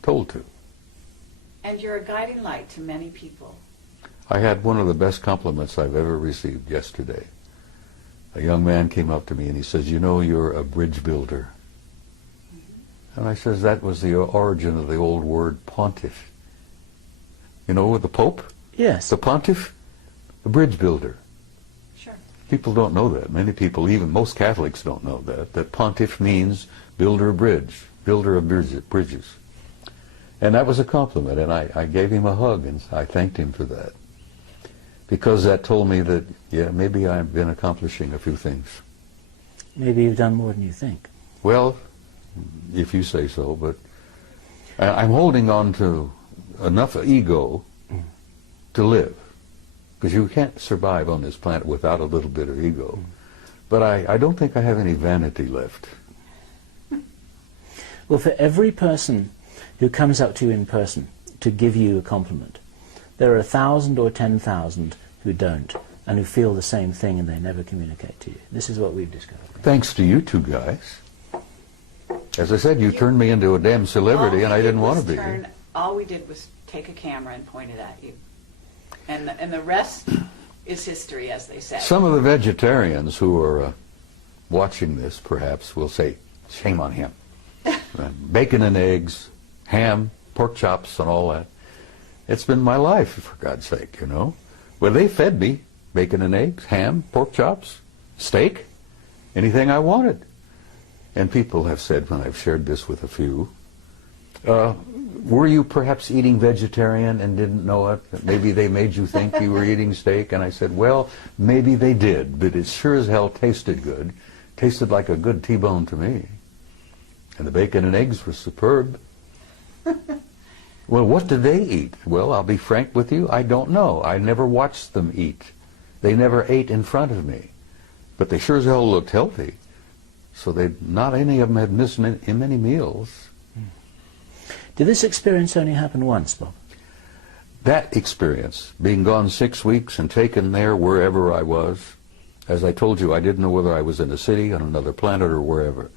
told to. And you're a guiding light to many people. I had one of the best compliments I've ever received yesterday. A young man came up to me and he says, "You know, you're a bridge builder." And I says, that was the origin of the old word pontiff. You know, with the Pope? Yes. The pontiff, the bridge builder. Sure. People don't know that. Many people, even most Catholics don't know that pontiff means builder of bridge, builder of bridges. And that was a compliment, and I gave him a hug, and I thanked him for that. Because that told me that, yeah, maybe I've been accomplishing a few things. Maybe you've done more than you think. Well, if you say so, but I'm holding on to enough ego to live. Because you can't survive on this planet without a little bit of ego. But I don't think I have any vanity left. Well, for every person who comes up to you in person to give you a compliment, there are 1,000 or 10,000 who don't, and who feel the same thing and they never communicate to you. This is what we've discovered. Thanks to you two guys. As I said, you turned me into a damn celebrity, and I didn't want to be. All we did was take a camera and point it at you. And the rest is history, as they say. Some of the vegetarians who are watching this, perhaps, will say, shame on him. Bacon and eggs, ham, pork chops, and all that. It's been my life, for God's sake, you know. Well, they fed me bacon and eggs, ham, pork chops, steak, anything I wanted. And people have said, when I've shared this with a few, were you perhaps eating vegetarian and didn't know it? Maybe they made you think you were eating steak. And I said, well, maybe they did, but it sure as hell tasted good. Tasted like a good T-bone to me. And the bacon and eggs were superb. Well, what did they eat? Well, I'll be frank with you, I don't know. I never watched them eat. They never ate in front of me. But they sure as hell looked healthy. So not any of them had missed many meals. Did this experience only happen once, Bob? That experience, being gone 6 weeks and taken there wherever I was, as I told you, I didn't know whether I was in a city, on another planet, or wherever.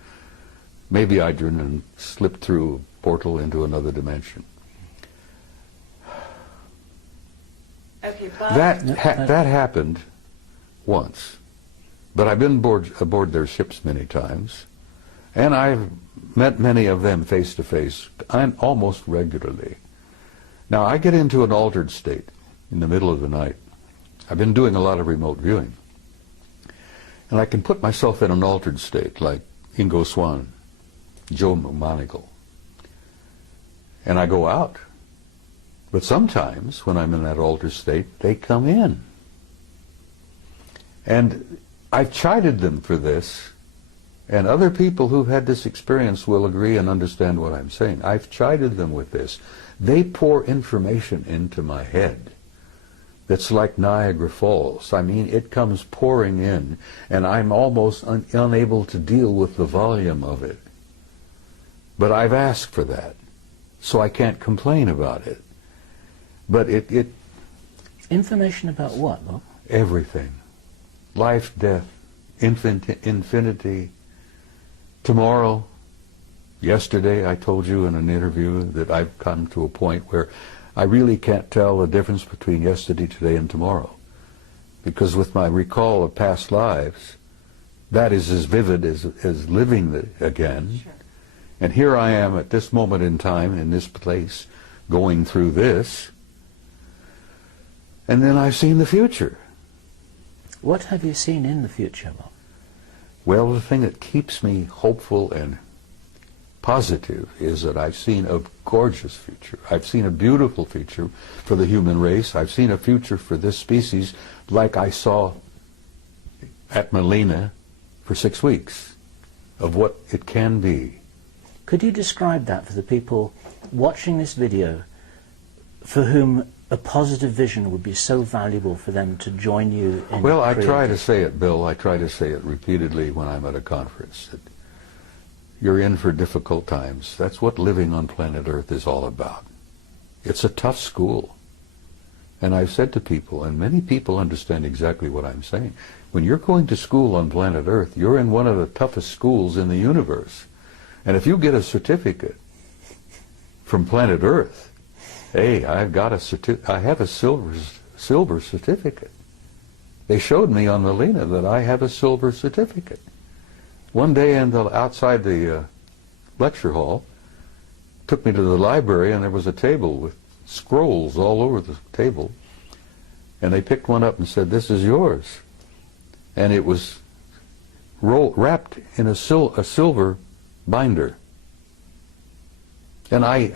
Maybe I didn't slip through a portal into another dimension. Okay, Bob. That happened once. But I've been aboard their ships many times, and I've met many of them face to face, almost regularly. Now, I get into an altered state in the middle of the night. I've been doing a lot of remote viewing. And I can put myself in an altered state, like Ingo Swann, Joe McMoneagle. And I go out. But sometimes, when I'm in that altered state, they come in. And I've chided them for this, and other people who've had this experience will agree and understand what I'm saying. I've chided them with this. They pour information into my head that's like Niagara Falls. I mean, it comes pouring in, and I'm almost unable to deal with the volume of it. But I've asked for that, so I can't complain about it. But it Information about what, Bob? Everything. Life, death, infinity. Tomorrow, yesterday, I told you in an interview that I've come to a point where I really can't tell the difference between yesterday, today, and tomorrow. Because with my recall of past lives, that is as vivid as living again. Sure. And here I am at this moment in time, in this place, going through this. And then I've seen the future. What have you seen in the future, Bob? Well, the thing that keeps me hopeful and positive is that I've seen a gorgeous future. I've seen a beautiful future for the human race. I've seen a future for this species like I saw at Melina for 6 weeks, of what it can be. Could you describe that for the people watching this video for whom a positive vision would be so valuable for them to join you in? Well, I try to say it, Bill. I try to say it repeatedly when I'm at a conference, that you're in for difficult times. That's what living on planet Earth is all about. It's a tough school. And I've said to people, and many people understand exactly what I'm saying, when you're going to school on planet Earth, you're in one of the toughest schools in the universe. And if you get a certificate from planet Earth, hey, I have a silver certificate. They showed me on Melina that I have a silver certificate. One day outside the lecture hall, took me to the library, and there was a table with scrolls all over the table. And they picked one up and said, "This is yours." And it was wrapped in a silver binder. And I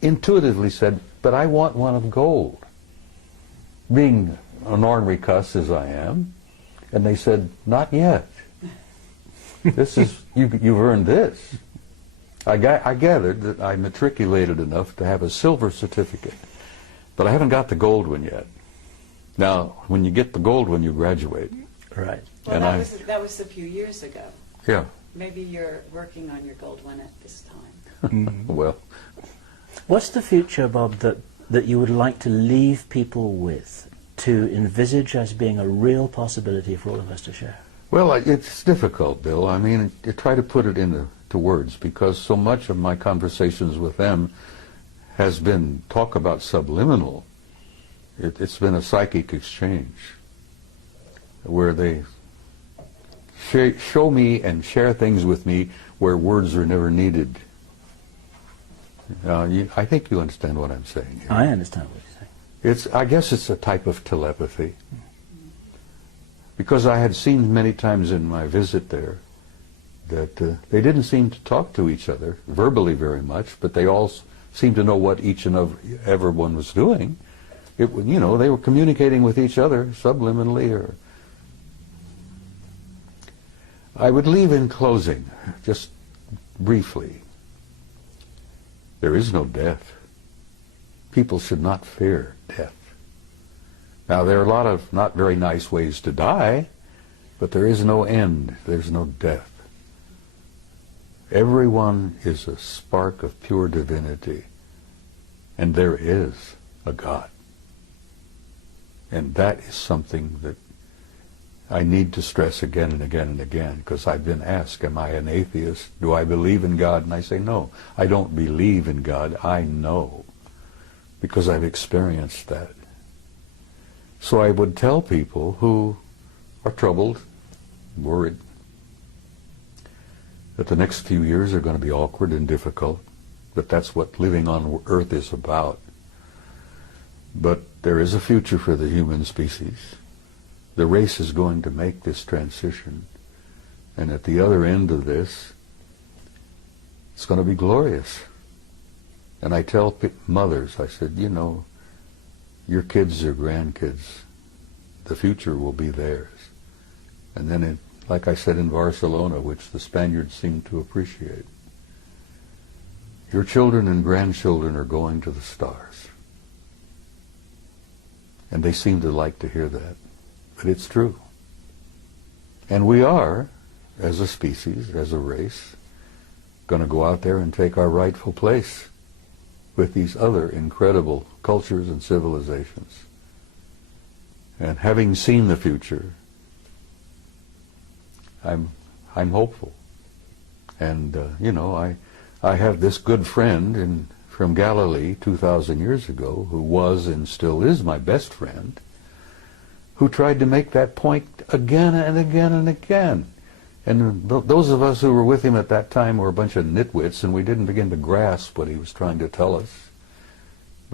intuitively said, "But I want one of gold," being an ornery cuss as I am. And they said, "Not yet. This is, you've earned this." I gathered that I matriculated enough to have a silver certificate, but I haven't got the gold one yet. Now, when you get the gold one, you graduate. Right. Well, that was a few years ago. Yeah. Maybe you're working on your gold one at this time. Well, What's the future, Bob, that you would like to leave people with, to envisage as being a real possibility for all of us to share? well, it's difficult, Bill. I mean, I try to put it into words, because so much of my conversations with them has been talk about subliminal. It's been a psychic exchange where they show me and share things with me where words are never needed. I think you understand what I'm saying here. I understand what you're saying. I guess it's a type of telepathy. Because I had seen many times in my visit there that they didn't seem to talk to each other verbally very much, but they all seemed to know what each and everyone was doing. They were communicating with each other subliminally. I would leave in closing, just briefly. There is no death. People should not fear death. Now, there are a lot of not very nice ways to die, but there is no end. There's no death. Everyone is a spark of pure divinity, and there is a God. And that is something that I need to stress again and again and again, because I've been asked, am I an atheist? Do I believe in God? And I say, no, I don't believe in God. I know, because I've experienced that. So I would tell people who are troubled, worried, that the next few years are going to be awkward and difficult, but that's what living on Earth is about. But there is a future for the human species. The race is going to make this transition, and at the other end of this, it's going to be glorious. And I tell mothers, I said, your kids or grandkids, the future will be theirs. And then, like I said in Barcelona, which the Spaniards seem to appreciate, your children and grandchildren are going to the stars. And they seem to like to hear that. But it's true. And we are, as a species, as a race, going to go out there and take our rightful place with these other incredible cultures and civilizations. And having seen the future, I'm hopeful. And, I have this good friend from Galilee 2,000 years ago, who was and still is my best friend, who tried to make that point again and again and again. And those of us who were with him at that time were a bunch of nitwits, and we didn't begin to grasp what he was trying to tell us.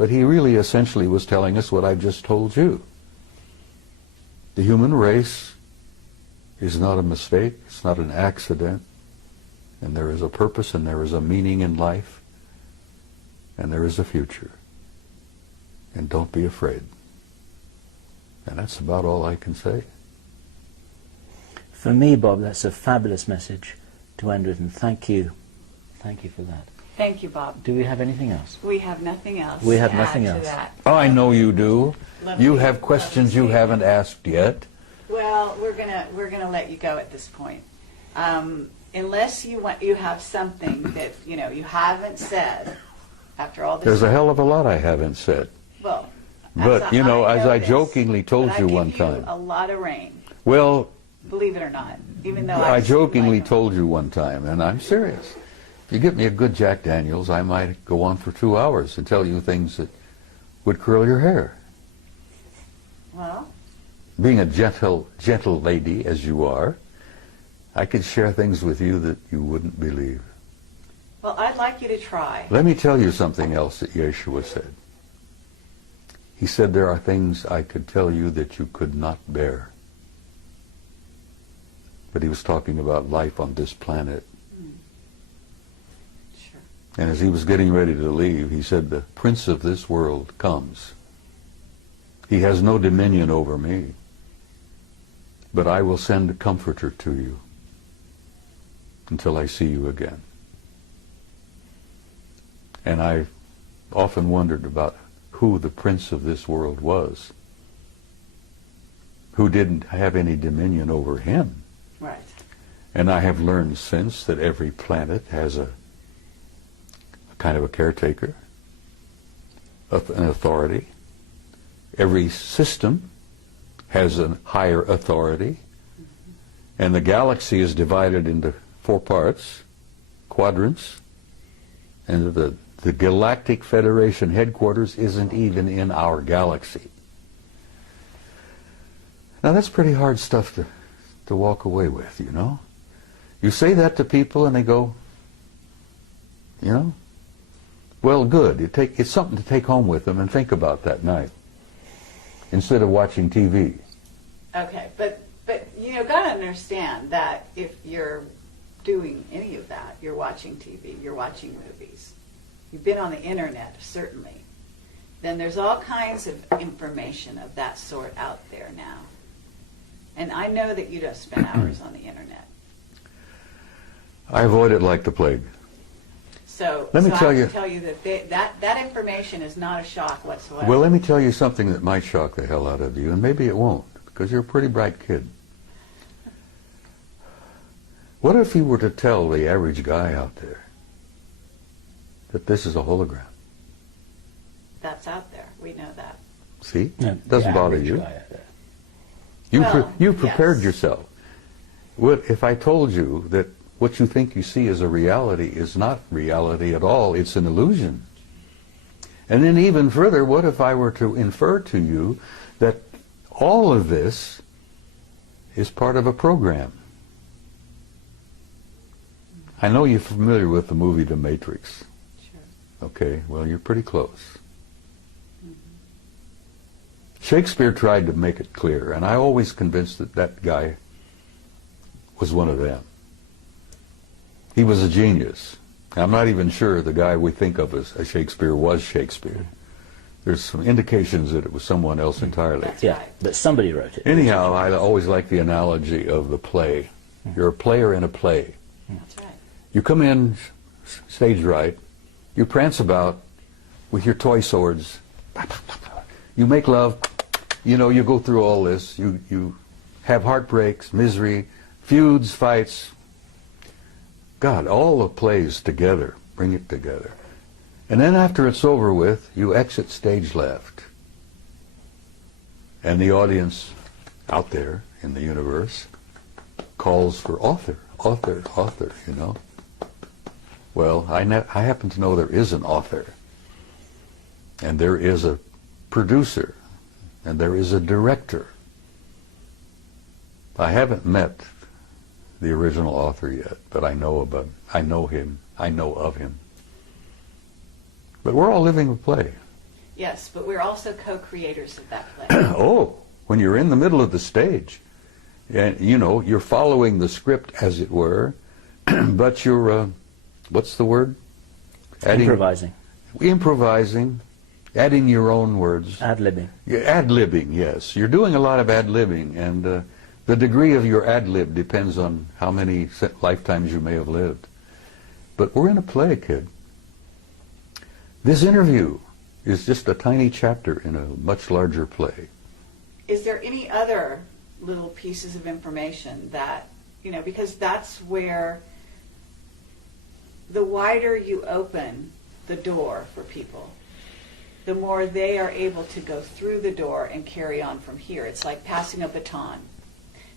But he really essentially was telling us what I've just told you. The human race is not a mistake, it's not an accident, and there is a purpose and there is a meaning in life, and there is a future. And don't be afraid. And that's about all I can say. For me, Bob, that's a fabulous message to end with, and thank you. Thank you for that. Thank you, Bob. Do we have anything else? We have nothing else. We have to nothing add else. To that. Oh, I know you do. Lovely. You have questions you haven't asked yet. Well, we're gonna let you go at this point, unless you have something that you haven't said after all this. There's a hell of a lot I haven't said. Well, But, as I this, jokingly told but you I one give time. You a lot of rain, Well, believe it or not, even though I jokingly like told you one time, and I'm serious. If you get me a good Jack Daniels, I might go on for 2 hours and tell you things that would curl your hair. Well, Being a gentle lady as you are, I could share things with you that you wouldn't believe. well, I'd like you to try. Let me tell you something else that Yeshua said. He said there are things I could tell you that you could not bear. But he was talking about life on this planet. Sure. And as he was getting ready to leave, he said, the prince of this world comes. He has no dominion over me, but I will send a comforter to you until I see you again. And I've often wondered about who the prince of this world was, who didn't have any dominion over him. Right. And I have learned since that every planet has a kind of a caretaker, an authority. Every system has a higher authority. And the galaxy is divided into 4 parts, quadrants, and the Galactic Federation headquarters isn't even in our galaxy. Now that's pretty hard stuff to walk away with, you know. You say that to people and they go, well, good. It's something to take home with them and think about that night instead of watching TV. Okay, but gotta understand that if you're doing any of that, you're watching TV, you're watching movies, you've been on the internet, certainly, then there's all kinds of information of that sort out there now. And I know that you don't spend hours on the internet. I avoid it like the plague. So Let me I tell have you- to tell you that information is not a shock whatsoever. Well, let me tell you something that might shock the hell out of you, and maybe it won't, because you're a pretty bright kid. What if you were to tell the average guy out there that this is a hologram? That's out there. We know that. See? No, Doesn't the bother average you. guy out there. You prepared yes. yourself. What if I told you that what you think you see as a reality is not reality at all, it's an illusion? And then even further, what if I were to infer to you that all of this is part of a program? I know you're familiar with the movie The Matrix. Sure. Okay, well, you're pretty close. Shakespeare tried to make it clear, and I always convinced that that guy was one of them. He was a genius. I'm not even sure the guy we think of as Shakespeare was Shakespeare. There's some indications that it was someone else entirely. That's Yeah, right. but somebody wrote it. Anyhow, I always like the analogy of the play. You're a player in a play. That's right. You come in stage right, you prance about with your toy swords, you make love, you go through all this, you have heartbreaks, misery, feuds, fights. God, all the plays together, bring it together. And then after it's over with, you exit stage left. And the audience out there in the universe calls for author. Well, I happen to know there is an author, and there is a producer, and there is a director. I haven't met the original author yet, but I know of him. But we're all living a play. Yes, but we're also co-creators of that play. Oh, when you're in the middle of the stage, and you know you're following the script as it were, but you're what's the word? Improvising, adding your own words. Ad-libbing. Ad-libbing, yes. You're doing a lot of ad-libbing, and the degree of your ad-lib depends on how many lifetimes you may have lived. But we're in a play, kid. This interview is just a tiny chapter in a much larger play. Is there any other little pieces of information that, you know, because that's where the wider you open the door for people, the more they are able to go through the door and carry on from here. It's like passing a baton.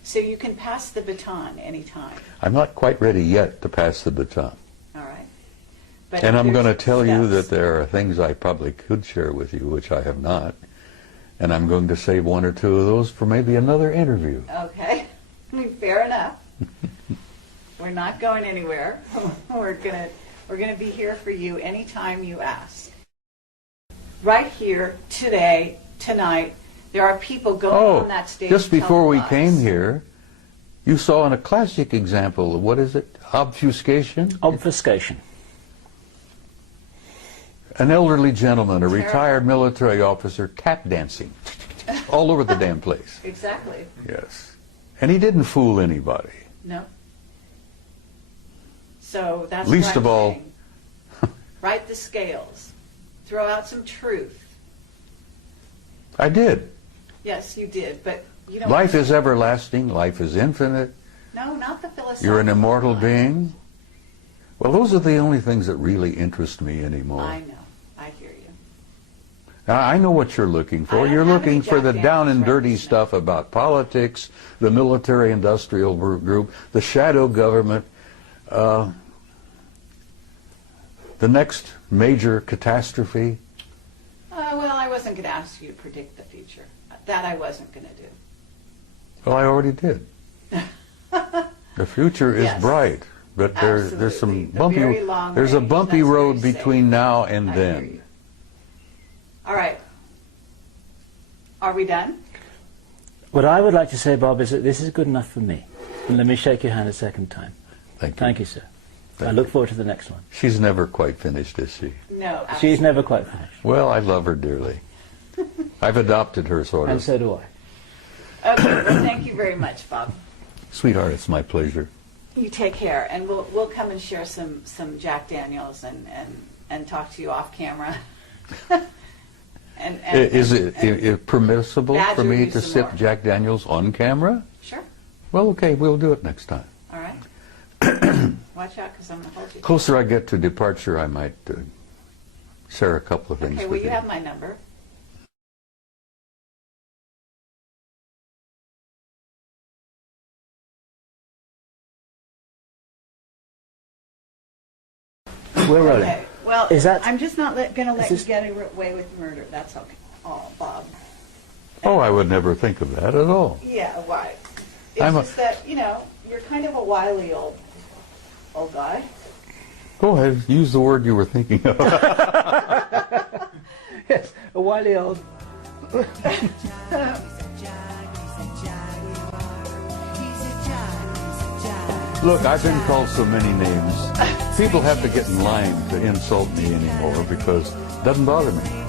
So you can pass the baton anytime. I'm not quite ready yet to pass the baton. All right. But And I'm going to there's tell you steps. that there are things I probably could share with you, which I have not. And I'm going to save one or two of those for maybe another interview. Okay. I mean, fair enough. We're not going anywhere. We're gonna be here for you anytime you ask. Right here, today, tonight, there are people going on that stage. Just before we telling came lies. here, you saw in a classic example, what is it? Obfuscation? Obfuscation. An elderly gentleman, a Terrible. retired military officer, tap dancing all over the damn place. Exactly. Yes. And he didn't fool anybody. No. So that's Least what I'm of all- saying. Right the scales. Throw out some truth. I did. Yes, you did, but you don't. Life is everlasting. Life is infinite. No, not the philosophical. You're an immortal kind. being. Well, those are the only things that really interest me anymore. I know. I hear you. Now, I know what you're looking I for. don't You're have looking any for the Jack down and Daniels dirty reference, stuff about politics, the military-industrial group, the shadow government, the next major catastrophe. Well, I wasn't going to ask you to predict the future. That I wasn't going to do. Well, I already did. The future is Yes. bright, but there's some Absolutely. The bumpy. very long There's a range, bumpy that's road very safe. between now and I hear then. you. All right. Are we done? What I would like to say, Bob, is that this is good enough for me. And let me shake your hand a second time. Thank you. Thank you, sir. Thank I look forward to the next one. She's never quite finished, is she? No. She's absolutely. never quite finished. Well, I love her dearly. I've adopted her, sort And of. so do I. Okay. Well, thank you very much, Bob. Sweetheart, it's my pleasure. You take care, and we'll come and share some Jack Daniels and talk to you off camera. Is it permissible badger for me you to some sip more. Jack Daniels on camera? Sure. Well, okay, we'll do it next time. All right. Watch out, because I'm going to hold you. Closer I get to departure, I might share a couple of things Okay. Well, with you have my number. We're rolling. Okay. Well, Is that- I'm just not going to let you this- get away with murder. That's okay. Oh, Bob. Oh, I would never think of that at all. Yeah, why? It's I'm a- just that, you're kind of a wily old guy. Go ahead, use the word you were thinking of. Yes, a wily old. Look, I've been called so many names. People have to get in line to insult me anymore because it doesn't bother me.